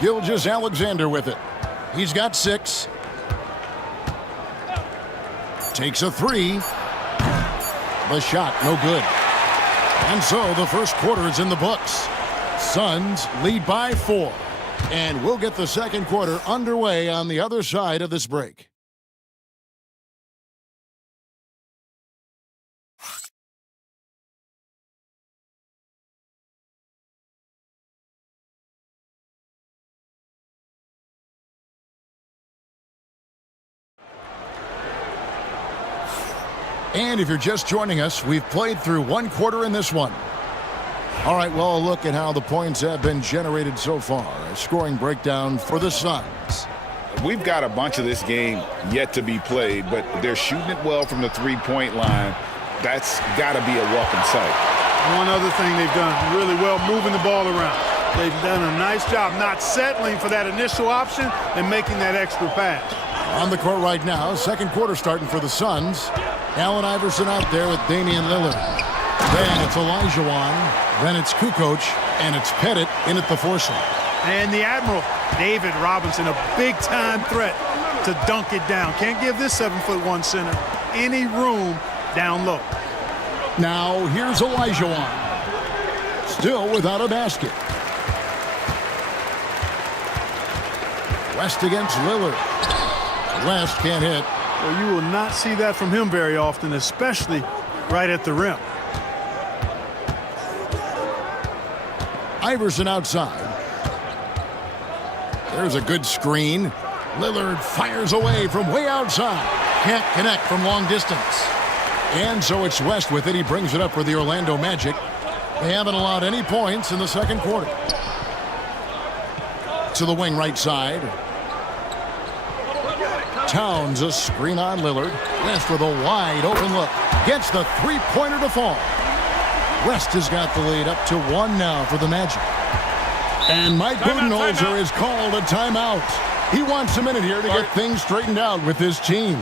Gilgeous-Alexander with it. He's got 6. Takes a 3. The shot, no good. And so the first quarter is in the books. Suns lead by 4. And we'll get the second quarter underway on the other side of this break. And if you're just joining us, we've played through one quarter in this one. All right, well, a look at how the points have been generated so far. A scoring breakdown for the Suns. We've got a bunch of this game yet to be played, but they're shooting it well from the three-point line. That's got to be a welcome sight. One other thing they've done really well, moving the ball around. They've done a nice job not settling for that initial option and making that extra pass. On the court right now, second quarter starting for the Suns. Allen Iverson out there with Damian Lillard. Then it's Olajuwon. Then it's Kukoc. And it's Pettit in at the foursome. And the Admiral, David Robinson, a big-time threat to dunk it down. Can't give this 7'1" center any room down low. Now here's Olajuwon. Still without a basket. West against Lillard. West can't hit. Well, you will not see that from him very often, especially right at the rim. Iverson outside. There's a good screen. Lillard fires away from way outside. Can't connect from long distance. And so it's West with it. He brings it up for the Orlando Magic. They haven't allowed any points in the second quarter. To the wing right side. Towns a screen on Lillard. West with a wide open look. Gets the three-pointer to fall. West has got the lead up to 1 now for the Magic. And Mike Budenholzer has called a timeout. He wants a minute here to get things straightened out with his team.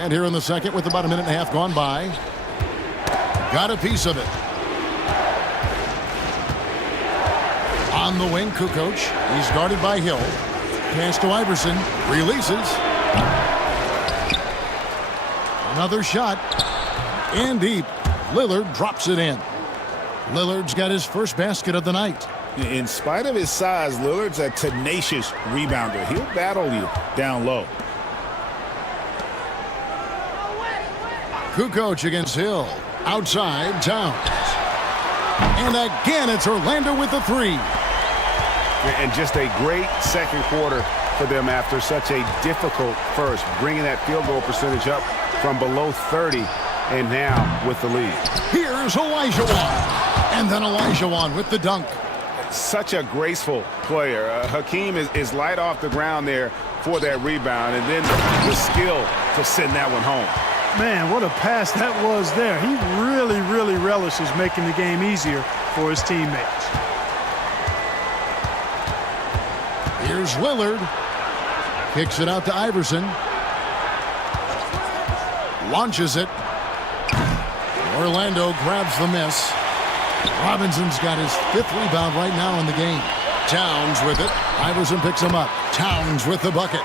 And here in the second with about a minute and a half gone by. Got a piece of it. On the wing, Kukoc. He's guarded by Hill. Pass to Iverson. Releases. Another shot. And deep. Lillard drops it in. Lillard's got his first basket of the night. In spite of his size, Lillard's a tenacious rebounder. He'll battle you down low. Kukoc against Hill. Outside, Towns. And again, it's Orlando with the three. And just a great second quarter for them after such a difficult first, bringing that field goal percentage up from below 30 and now with the lead. Here's Olajuwon. And then Olajuwon with the dunk. Such a graceful player. Hakeem is light off the ground there for that rebound, and then the skill to send that one home. Man, what a pass that was there. He really, really relishes making the game easier for his teammates. Here's Lillard. Kicks it out to Iverson. Launches it. Orlando grabs the miss. Robinson's got his 5th rebound right now in the game. Towns with it. Iverson picks him up. Towns with the bucket.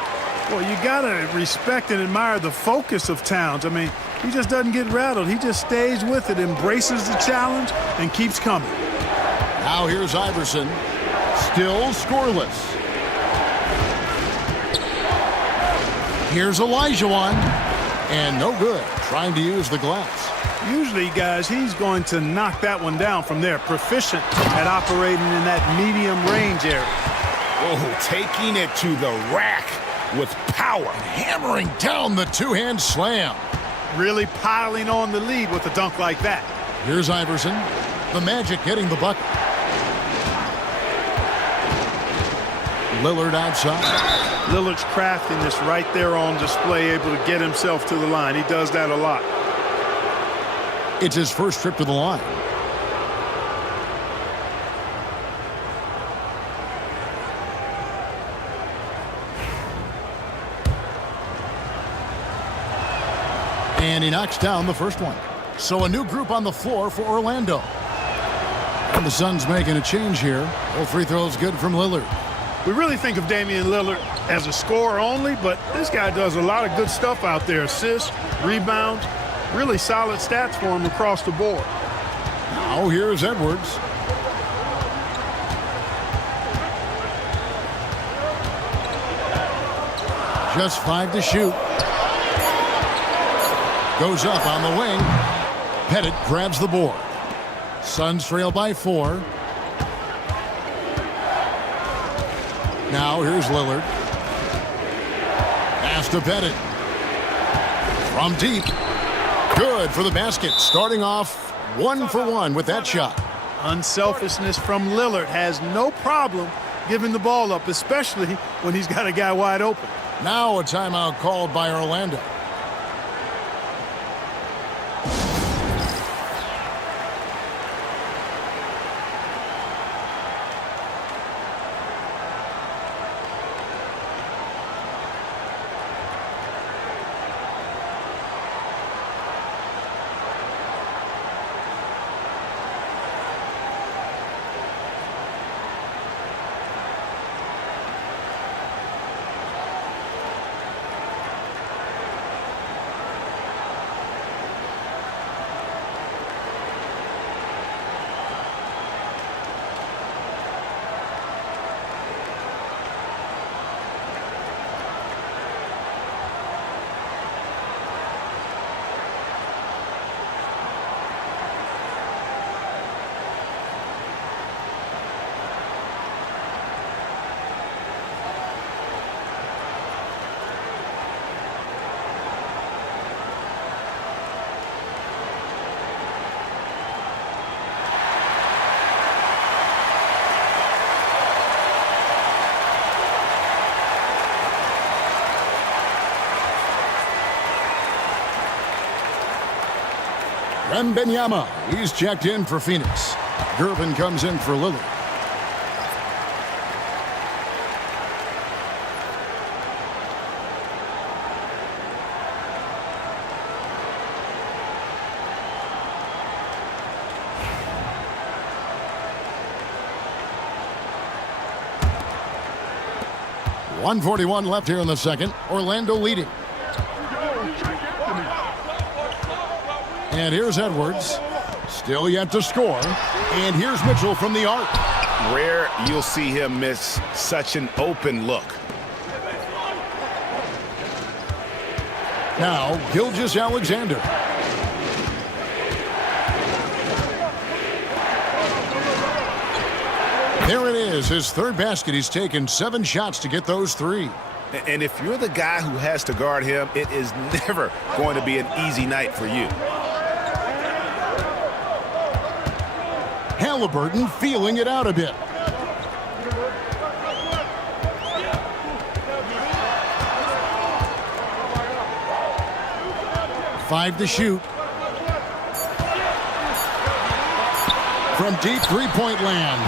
Well, you got to respect and admire the focus of Towns. I mean, he just doesn't get rattled. He just stays with it, embraces the challenge, and keeps coming. Now here's Iverson. Still scoreless. Here's Olajuwon. And no good. Trying to use the glass. Usually, guys, he's going to knock that one down from there. Proficient at operating in that medium range area. Oh, taking it to the rack with power. Hammering down the two-hand slam. Really piling on the lead with a dunk like that. Here's Iverson. The Magic getting the bucket. Lillard outside. Lillard's craftiness right there on display, able to get himself to the line. He does that a lot. It's his first trip to the line. And he knocks down the first one. So a new group on the floor for Orlando. And the Suns making a change here. All free throws good from Lillard. We really think of Damian Lillard as a scorer only, but this guy does a lot of good stuff out there. Assists, rebounds, really solid stats for him across the board. Now here's Edwards. Just 5 to shoot. Goes up on the wing. Pettit grabs the board. Suns trail by 4. Now here's Lillard. Pass to Pettit. From deep. Good for the basket. Starting off 1 for 1 with that shot. Unselfishness from Lillard. Has no problem giving the ball up, especially when he's got a guy wide open. Now a timeout called by Orlando. Wembanyama, he's checked in for Phoenix. Gervin comes in for Lillard. .141 left here in the second. Orlando leading. And here's Edwards. Still yet to score. And here's Mitchell from the arc. Rare you'll see him miss such an open look. Now, Gilgeous-Alexander. There it is, his third basket. He's taken 7 shots to get those 3. And if you're the guy who has to guard him, it is never going to be an easy night for you. Halliburton feeling it out a bit. Five to shoot. From deep three-point land.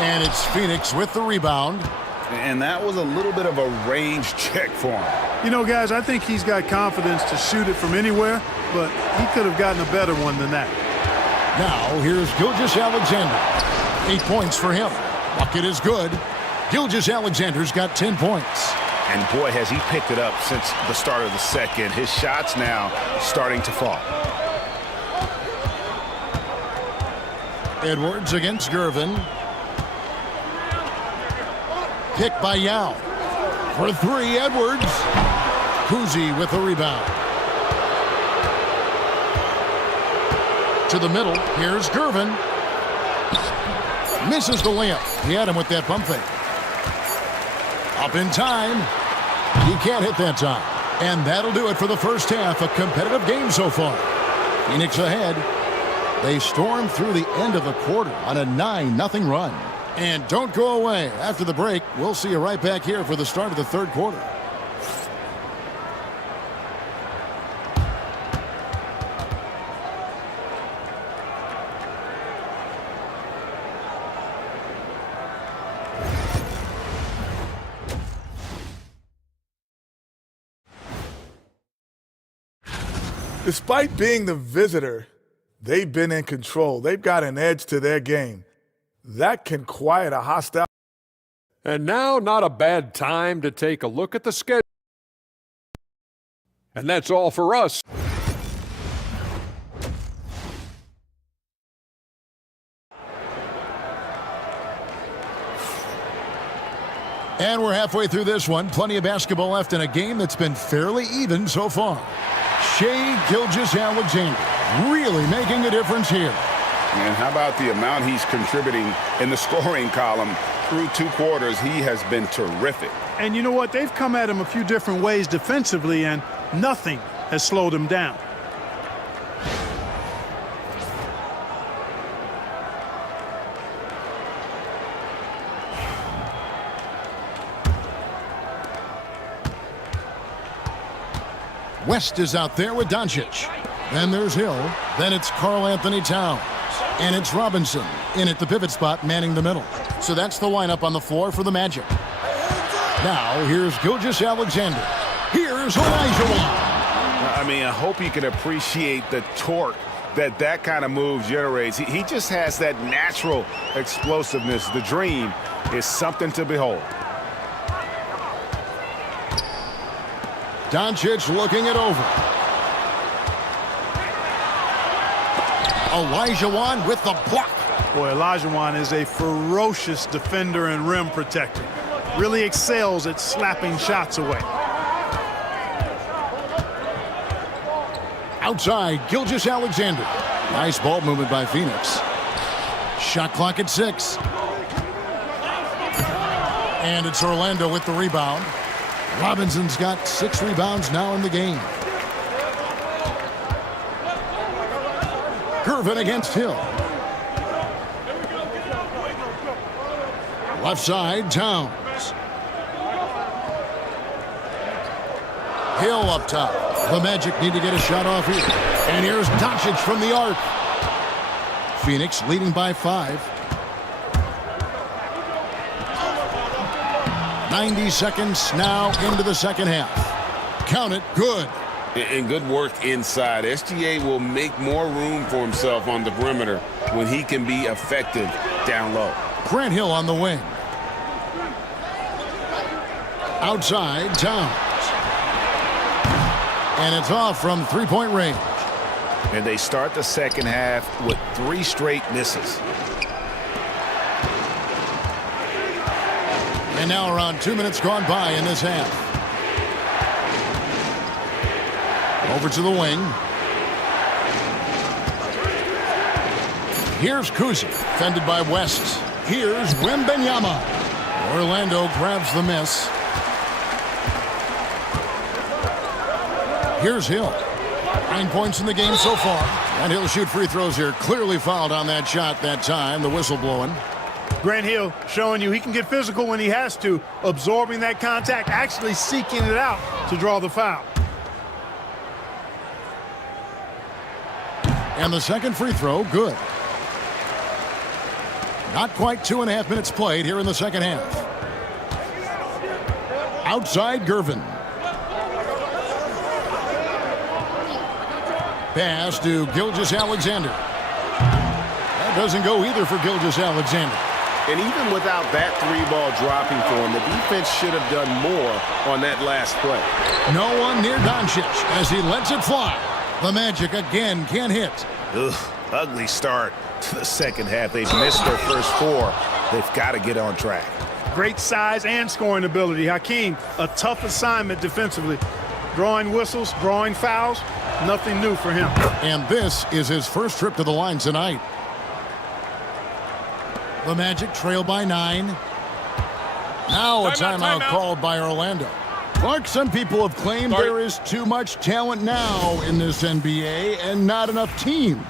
And it's Phoenix with the rebound. And that was a little bit of a range check for him. You know, guys, I think he's got confidence to shoot it from anywhere, but he could have gotten a better one than that. Now, here's Gilgeous-Alexander. 8 points for him. Bucket is good. Gilgeous-Alexander's got 10 points. And boy, has he picked it up since the start of the second. His shots now starting to fall. Edwards against Gervin. Picked by Yao. For 3, Edwards. Kuzi with the rebound. To the middle. Here's Gervin. Misses the layup. He had him with that pump fake. Up in time. He can't hit that time. And that'll do it for the first half. A competitive game so far. Phoenix ahead. They storm through the end of the quarter on a 9-0 run. And don't go away. After the break, we'll see you right back here for the start of the third quarter. Despite being the visitor, they've been in control. They've got an edge to their game. That can quiet a hostile. And now, not a bad time to take a look at the schedule. And that's all for us. And we're halfway through this one. Plenty of basketball left in a game that's been fairly even so far. Shai Gilgeous-Alexander really making a difference here. And how about the amount he's contributing in the scoring column through 2 quarters? He has been terrific. And you know what? They've come at him a few different ways defensively, and nothing has slowed him down. West is out there with Doncic. Then there's Hill. Then it's Karl Anthony Towns. And it's Robinson in at the pivot spot, manning the middle. So that's the lineup on the floor for the Magic. Now, here's Gilgeous-Alexander. Here's Olajuwon. I mean, I hope you can appreciate the torque that kind of move generates. He just has that natural explosiveness. The dream is something to behold. Doncic looking it over. Olajuwon with the block. Boy, Olajuwon is a ferocious defender and rim protector. Really excels at slapping shots away. Outside, Gilgeous-Alexander. Nice ball movement by Phoenix. Shot clock at 6. And it's Orlando with the rebound. Robinson's got 6 rebounds now in the game. Gervin against Hill. Left side, Towns. Hill up top. The Magic need to get a shot off here. And here's Doncic from the arc. Phoenix leading by 5. 90 seconds now into the second half. Count it, good. And good work inside. SGA will make more room for himself on the perimeter when he can be effective down low. Grant Hill on the wing. Outside, Towns. And it's off from three-point range. And they start the second half with 3 straight misses. And now around 2 minutes gone by in this half. Over to the wing. Here's Kuzi, fended by West. Here's Wembanyama. Orlando grabs the miss. Here's Hill. 9 points in the game so far. And he'll shoot free throws here. Clearly fouled on that shot that time. The whistle blowing. Grant Hill showing you he can get physical when he has to, absorbing that contact, actually seeking it out to draw the foul. And the second free throw, good. Not quite 2.5 minutes played here in the second half. Outside, Gervin. Pass to Gilgeous-Alexander. That doesn't go either for Gilgeous-Alexander. And even without that 3-ball dropping for him, the defense should have done more on that last play. No one near Doncic as he lets it fly. The Magic again can't hit. Ugh, ugly start to the second half. They've missed their first 4. They've got to get on track. Great size and scoring ability. Hakeem, a tough assignment defensively. Drawing whistles, drawing fouls, nothing new for him. And this is his first trip to the line tonight. The Magic trail by 9. Now a timeout called by Orlando. Clark, some people have claimed there is too much talent now in this NBA and not enough teams.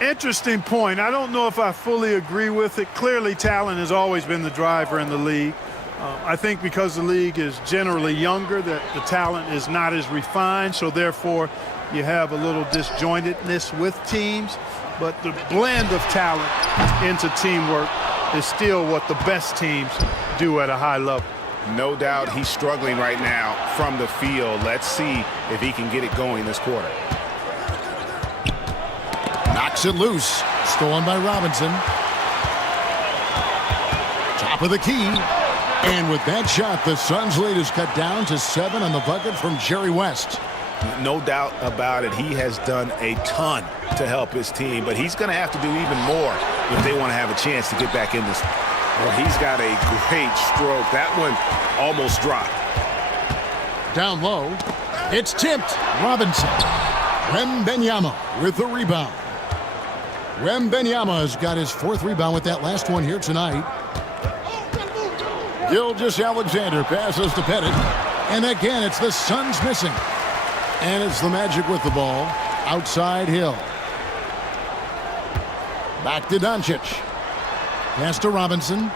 Interesting point. I don't know if I fully agree with it. Clearly, talent has always been the driver in the league. I think because the league is generally younger, that the talent is not as refined, so therefore you have a little disjointedness with teams. But the blend of talent into teamwork is still what the best teams do at a high level. No doubt he's struggling right now from the field. Let's see if he can get it going this quarter. Knocks it loose. Stolen by Robinson. Top of the key. And with that shot, the Suns' lead is cut down to 7 on the bucket from Jerry West. No doubt about it. He has done a ton to help his team, but he's going to have to do even more if they want to have a chance to get back in this. Well, he's got a great stroke. That one almost dropped. Down low. It's tipped. Robinson. Wembanyama with the rebound. Wembanyama has got his 4th rebound with that last one here tonight. Gilgeous-Alexander passes to Pettit. And again, it's the Suns missing. And it's the Magic with the ball. Outside Hill. Back to Doncic. Pass to Robinson.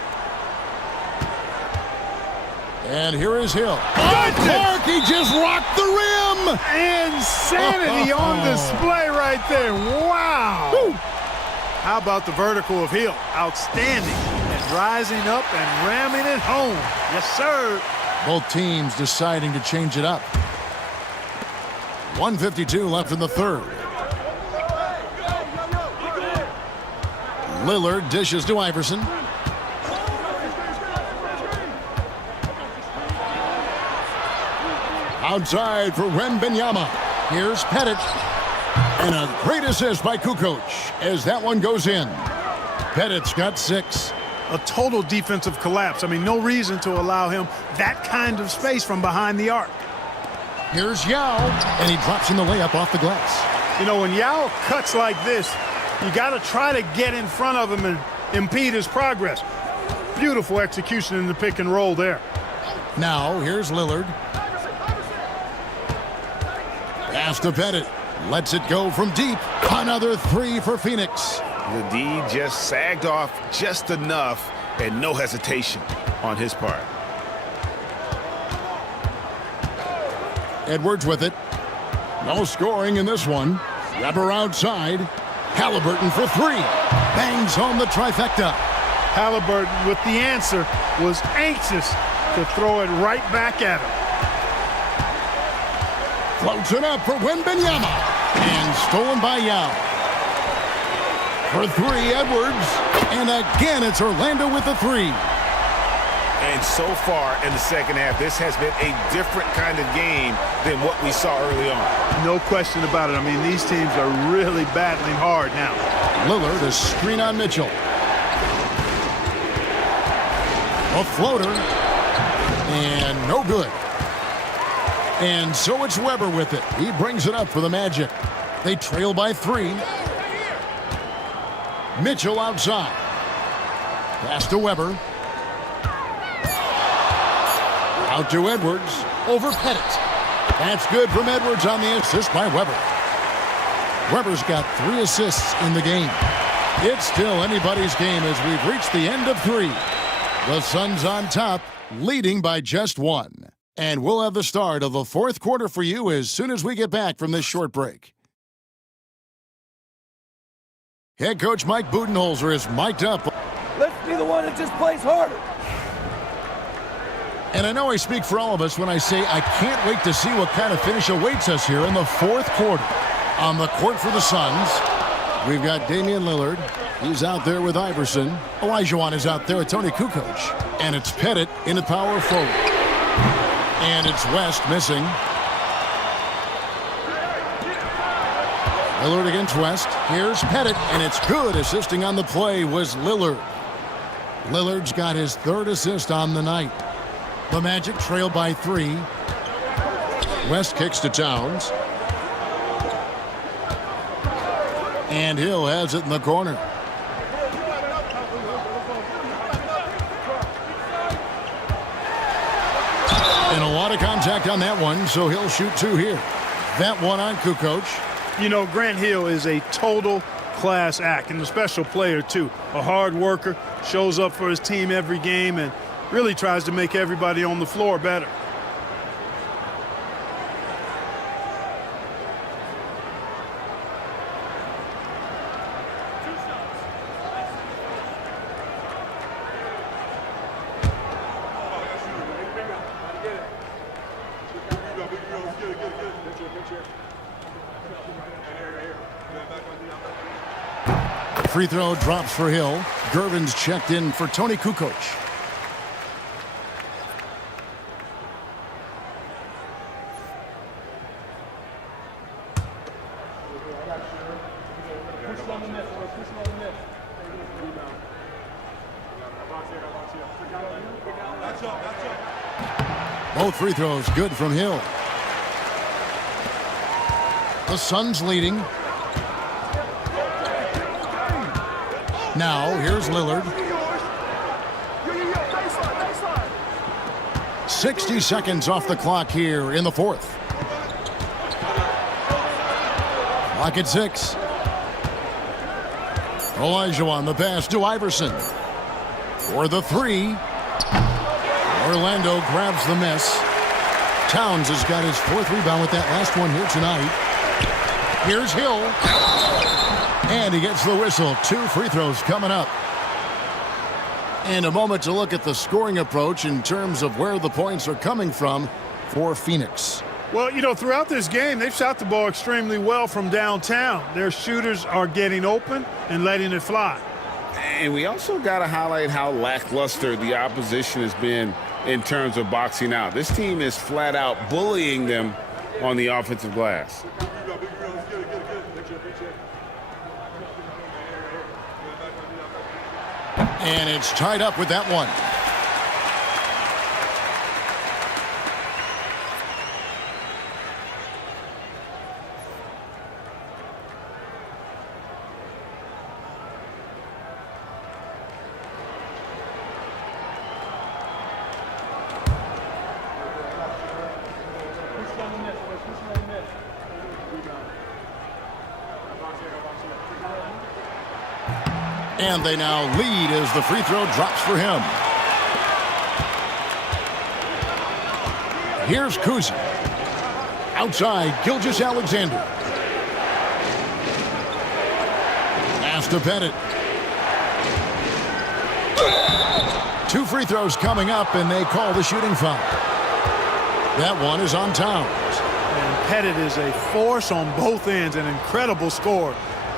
And here is Hill. Oh, Clark, he just rocked the rim. Insanity on display right there. Wow. Woo. How about the vertical of Hill? Outstanding. And rising up and ramming it home. Yes, sir. Both teams deciding to change it up. 1:52 left in the third. Lillard dishes to Iverson. Outside for Wembanyama. Here's Pettit. And a great assist by Kukoc as that one goes in. Pettit's got 6. A total defensive collapse. I mean, no reason to allow him that kind of space from behind the arc. Here's Yao, and he drops in the layup off the glass. You know, when Yao cuts like this, you got to try to get in front of him and impede his progress. Beautiful execution in the pick and roll there. Now, here's Lillard. Pass to Pettit. Lets it go from deep. Another 3 for Phoenix. The D just sagged off just enough and no hesitation on his part. Edwards with it. No scoring in this one. Weber outside. Halliburton for 3. Bangs home the trifecta. Halliburton with the answer was anxious to throw it right back at him. Floats it up for Wembanyama. And stolen by Yao. For 3, Edwards. And again, it's Orlando with the 3. And so far in the second half, this has been a different kind of game than what we saw early on. No question about it. I mean, these teams are really battling hard now. Lillard, a screen on Mitchell. A floater. And no good. And so it's Weber with it. He brings it up for the Magic. They trail by 3. Mitchell outside. Pass to Weber. Out to Edwards. Over Pettit. That's good from Edwards on the assist by Weber. Weber's got 3 assists in the game. It's still anybody's game as we've reached the end of 3. The Suns on top, leading by just 1. And we'll have the start of the 4th quarter for you as soon as we get back from this short break. Head coach Mike Budenholzer is mic'd up. Let's be the one that just plays harder. And I know I speak for all of us when I say I can't wait to see what kind of finish awaits us here in the 4th quarter. On the court for the Suns, we've got Damian Lillard. He's out there with Iverson. Olajuwon is out there with Tony Kukoc. And it's Pettit in the power forward. And it's West missing. Lillard against West. Here's Pettit, and it's good. Assisting on the play was Lillard. Lillard's got his 3rd assist on the night. The Magic trail by 3. West kicks to Towns. And Hill has it in the corner. And a lot of contact on that one, so he'll shoot 2 here. That one on Kukoc. You know, Grant Hill is a total class act and a special player, too. A hard worker, shows up for his team every game, and really tries to make everybody on the floor better. Free throw drops for Hill. Gervin's checked in for Tony Kukoc. Both free throws good from Hill. The Suns leading. Now, here's Lillard. 60 seconds off the clock here in the 4th. Clock at 6. Olajuwon the pass to Iverson. For the 3. Orlando grabs the miss. Towns has got his 4th rebound with that last one here tonight. Here's Hill. And he gets the whistle. 2 free throws coming up. And a moment to look at the scoring approach in terms of where the points are coming from for Phoenix. Well, you know, throughout this game, they've shot the ball extremely well from downtown. Their shooters are getting open and letting it fly. And we also got to highlight how lackluster the opposition has been in terms of boxing out. This team is flat out bullying them on the offensive glass. And it's tied up with that one. And they now lead as the free throw drops for him. Here's Kuzi. Outside, Gilgeous-Alexander. Pass to Pettit. 2 free throws coming up, and they call the shooting foul. That one is on Towns. And Pettit is a force on both ends, an incredible scorer,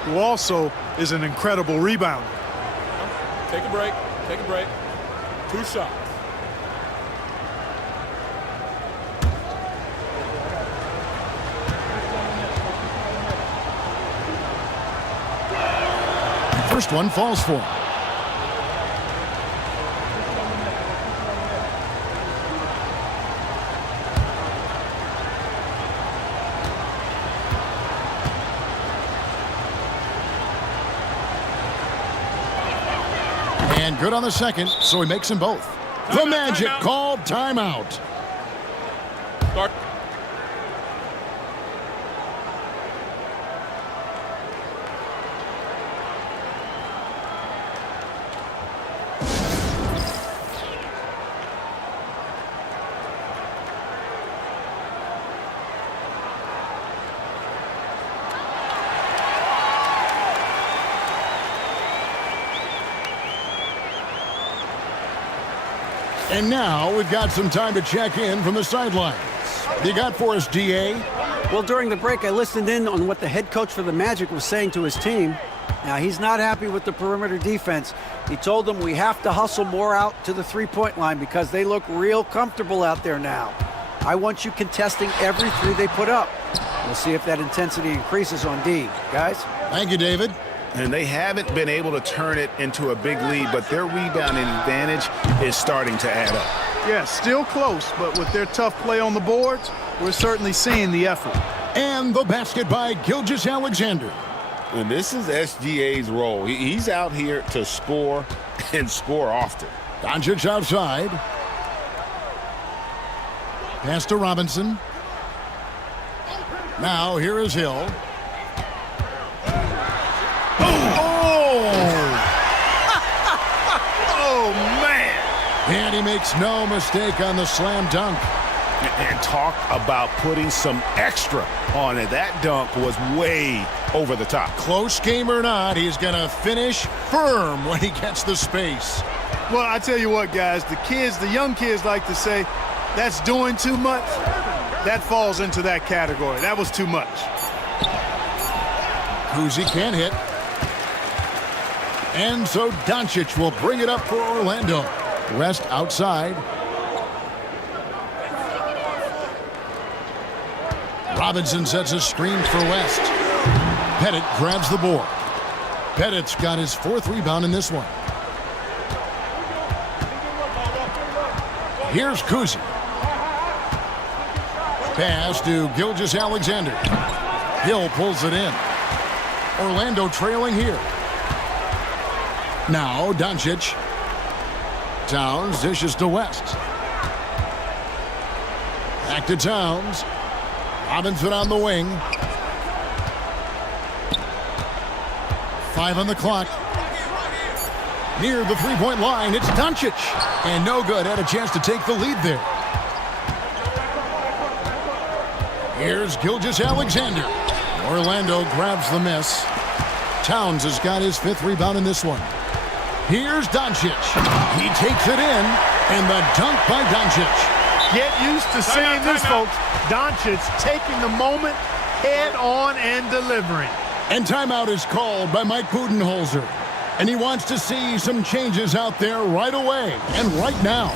who also is an incredible rebounder. Take a break. Take a break. 2 shots. First one falls for him. And good on the second, so he makes them both. The Magic called timeout. Start. And now we've got some time to check in from the sidelines. You got for us, DA? Well, during the break, I listened in on what the head coach for the Magic was saying to his team. Now, he's not happy with the perimeter defense. He told them we have to hustle more out to the three-point line because they look real comfortable out there now. I want you contesting every 3 they put up. We'll see if that intensity increases on D. Guys? Thank you, David. And they haven't been able to turn it into a big lead, but their rebounding advantage is starting to add up. Yeah, still close, but with their tough play on the boards, we're certainly seeing the effort. And the basket by Gilgeous-Alexander. And this is SGA's role. He's out here to score and score often. Doncic outside. Pass to Robinson. Now here is Hill. Oh, man. And he makes no mistake on the slam dunk. And talk about putting some extra on it. That dunk was way over the top. Close game or not, he's going to finish firm when he gets the space. Well, I tell you what, guys, the young kids like to say, that's doing too much. That falls into that category. That was too much. Kuzi can't hit. And so Doncic will bring it up for Orlando. West outside. Robinson sets a screen for West. Pettit grabs the board. Pettit's got his 4th rebound in this one. Here's Kuzi. Pass to Gilgeous-Alexander. Hill pulls it in. Orlando trailing here. Now Doncic. Towns dishes to West. Back to Towns. Robinson on the wing. 5 on the clock. Near the three-point line, it's Doncic. And no good. Had a chance to take the lead there. Here's Gilgeous-Alexander. Orlando grabs the miss. Towns has got his 5th rebound in this one. Here's Doncic. He takes it in, and the dunk by Doncic. Get used to seeing this, folks. Doncic taking the moment head on and delivering. And timeout is called by Mike Budenholzer. And he wants to see some changes out there right away and right now.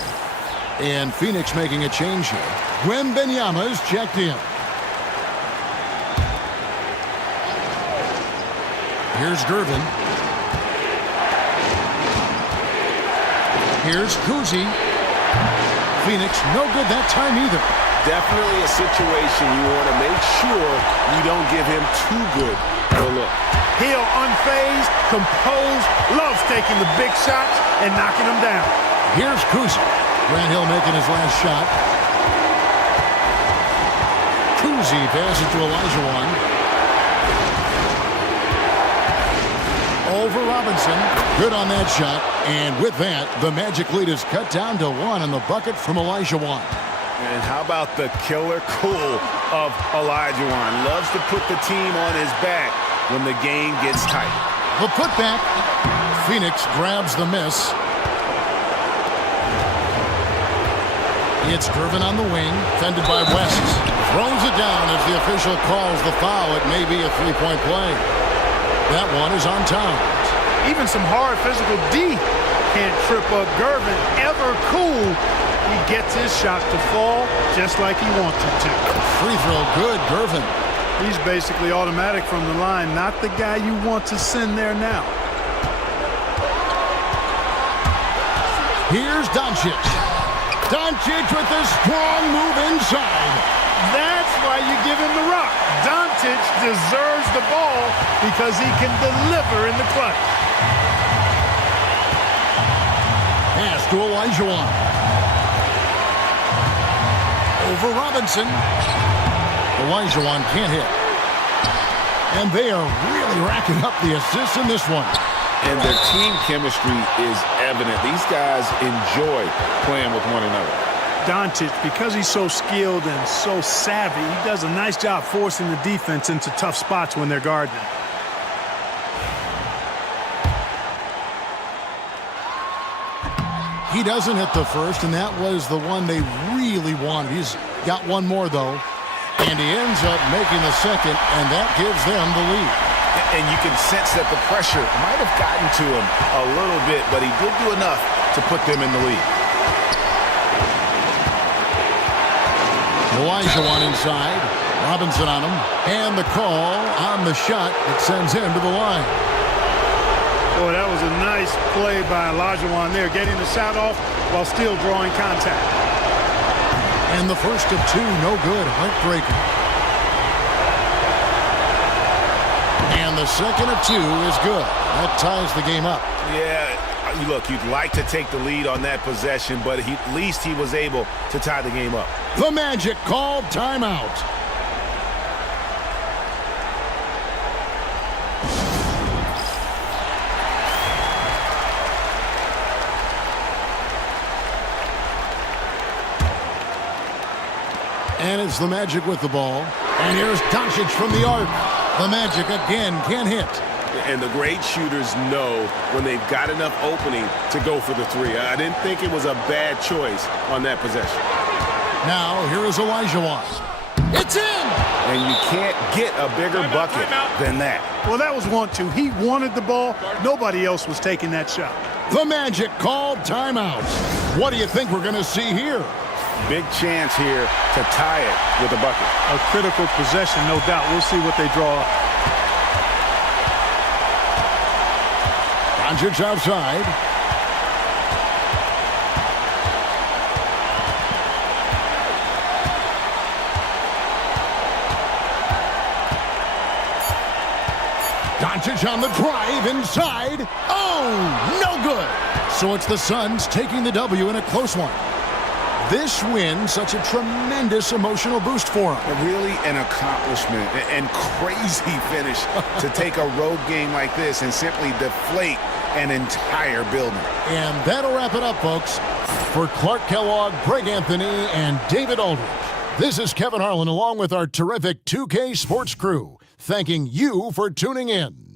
And Phoenix making a change here. Wembanyama's checked in. Here's Gervin. Here's Kuzi. Phoenix, no good that time either. Definitely a situation you want to make sure you don't give him too good of a look. Hill unfazed, composed, loves taking the big shots and knocking them down. Here's Kuzi. Grant Hill making his last shot. Kuzi passes to Olajuwon. Over Robinson. Good on that shot. And with that, the Magic lead is cut down to 1 in the bucket from Olajuwon. And how about the killer cool of Olajuwon? Loves to put the team on his back when the game gets tight. The putback. Phoenix grabs the miss. It's Gervin on the wing, fended by West. Throws it down as the official calls the foul. It may be a three-point play. That one is on Towns. Even some hard physical D can't trip up Gervin. Ever cool. He gets his shot to fall just like he wants it to. Free throw good, Gervin. He's basically automatic from the line. Not the guy you want to send there now. Here's Doncic. Doncic with a strong move inside. That's why you give him the rock. Doncic deserves the ball because he can deliver in the clutch. Pass to Olajuwon. Over Robinson. Olajuwon can't hit. And they are really racking up the assists in this one. And their team chemistry is evident. These guys enjoy playing with one another. Doncic, because he's so skilled and so savvy, he does a nice job forcing the defense into tough spots when they're guarding him. He doesn't hit the first, and that was the one they really wanted. He's got one more, though. And he ends up making the second, and that gives them the lead. And you can sense that the pressure might have gotten to him a little bit, but he did do enough to put them in the lead. Olajuwon inside. Robinson on him. And the call on the shot that sends him to the line. Boy, that was a nice play by Olajuwon there, getting the shot off while still drawing contact. And the first of two, no good. Heartbreaker. And the second of two is good. That ties the game up. Yeah, look, you'd like to take the lead on that possession, but at least he was able to tie the game up. The Magic called timeout. And it's the Magic with the ball. And here's Doncic from the arc. The Magic again can't hit. And the great shooters know when they've got enough opening to go for the three. I didn't think it was a bad choice on that possession. Now, here is Olajuwon. It's in! And you can't get a bigger bucket than that. Well, that was 1-2. He wanted the ball. Nobody else was taking that shot. The Magic called timeout. What do you think we're going to see here? Big chance here to tie it with a bucket. A critical possession, no doubt. We'll see what they draw up. Doncic outside. Doncic on the drive inside. Oh, no good. So it's the Suns taking the W in a close one. This win, such a tremendous emotional boost for them. Really an accomplishment and crazy finish to take a road game like this and simply deflate an entire building. And that'll wrap it up, folks. For Clark Kellogg, Greg Anthony, and David Aldridge, This is Kevin Harlan along with our terrific 2K Sports crew, thanking you for tuning in.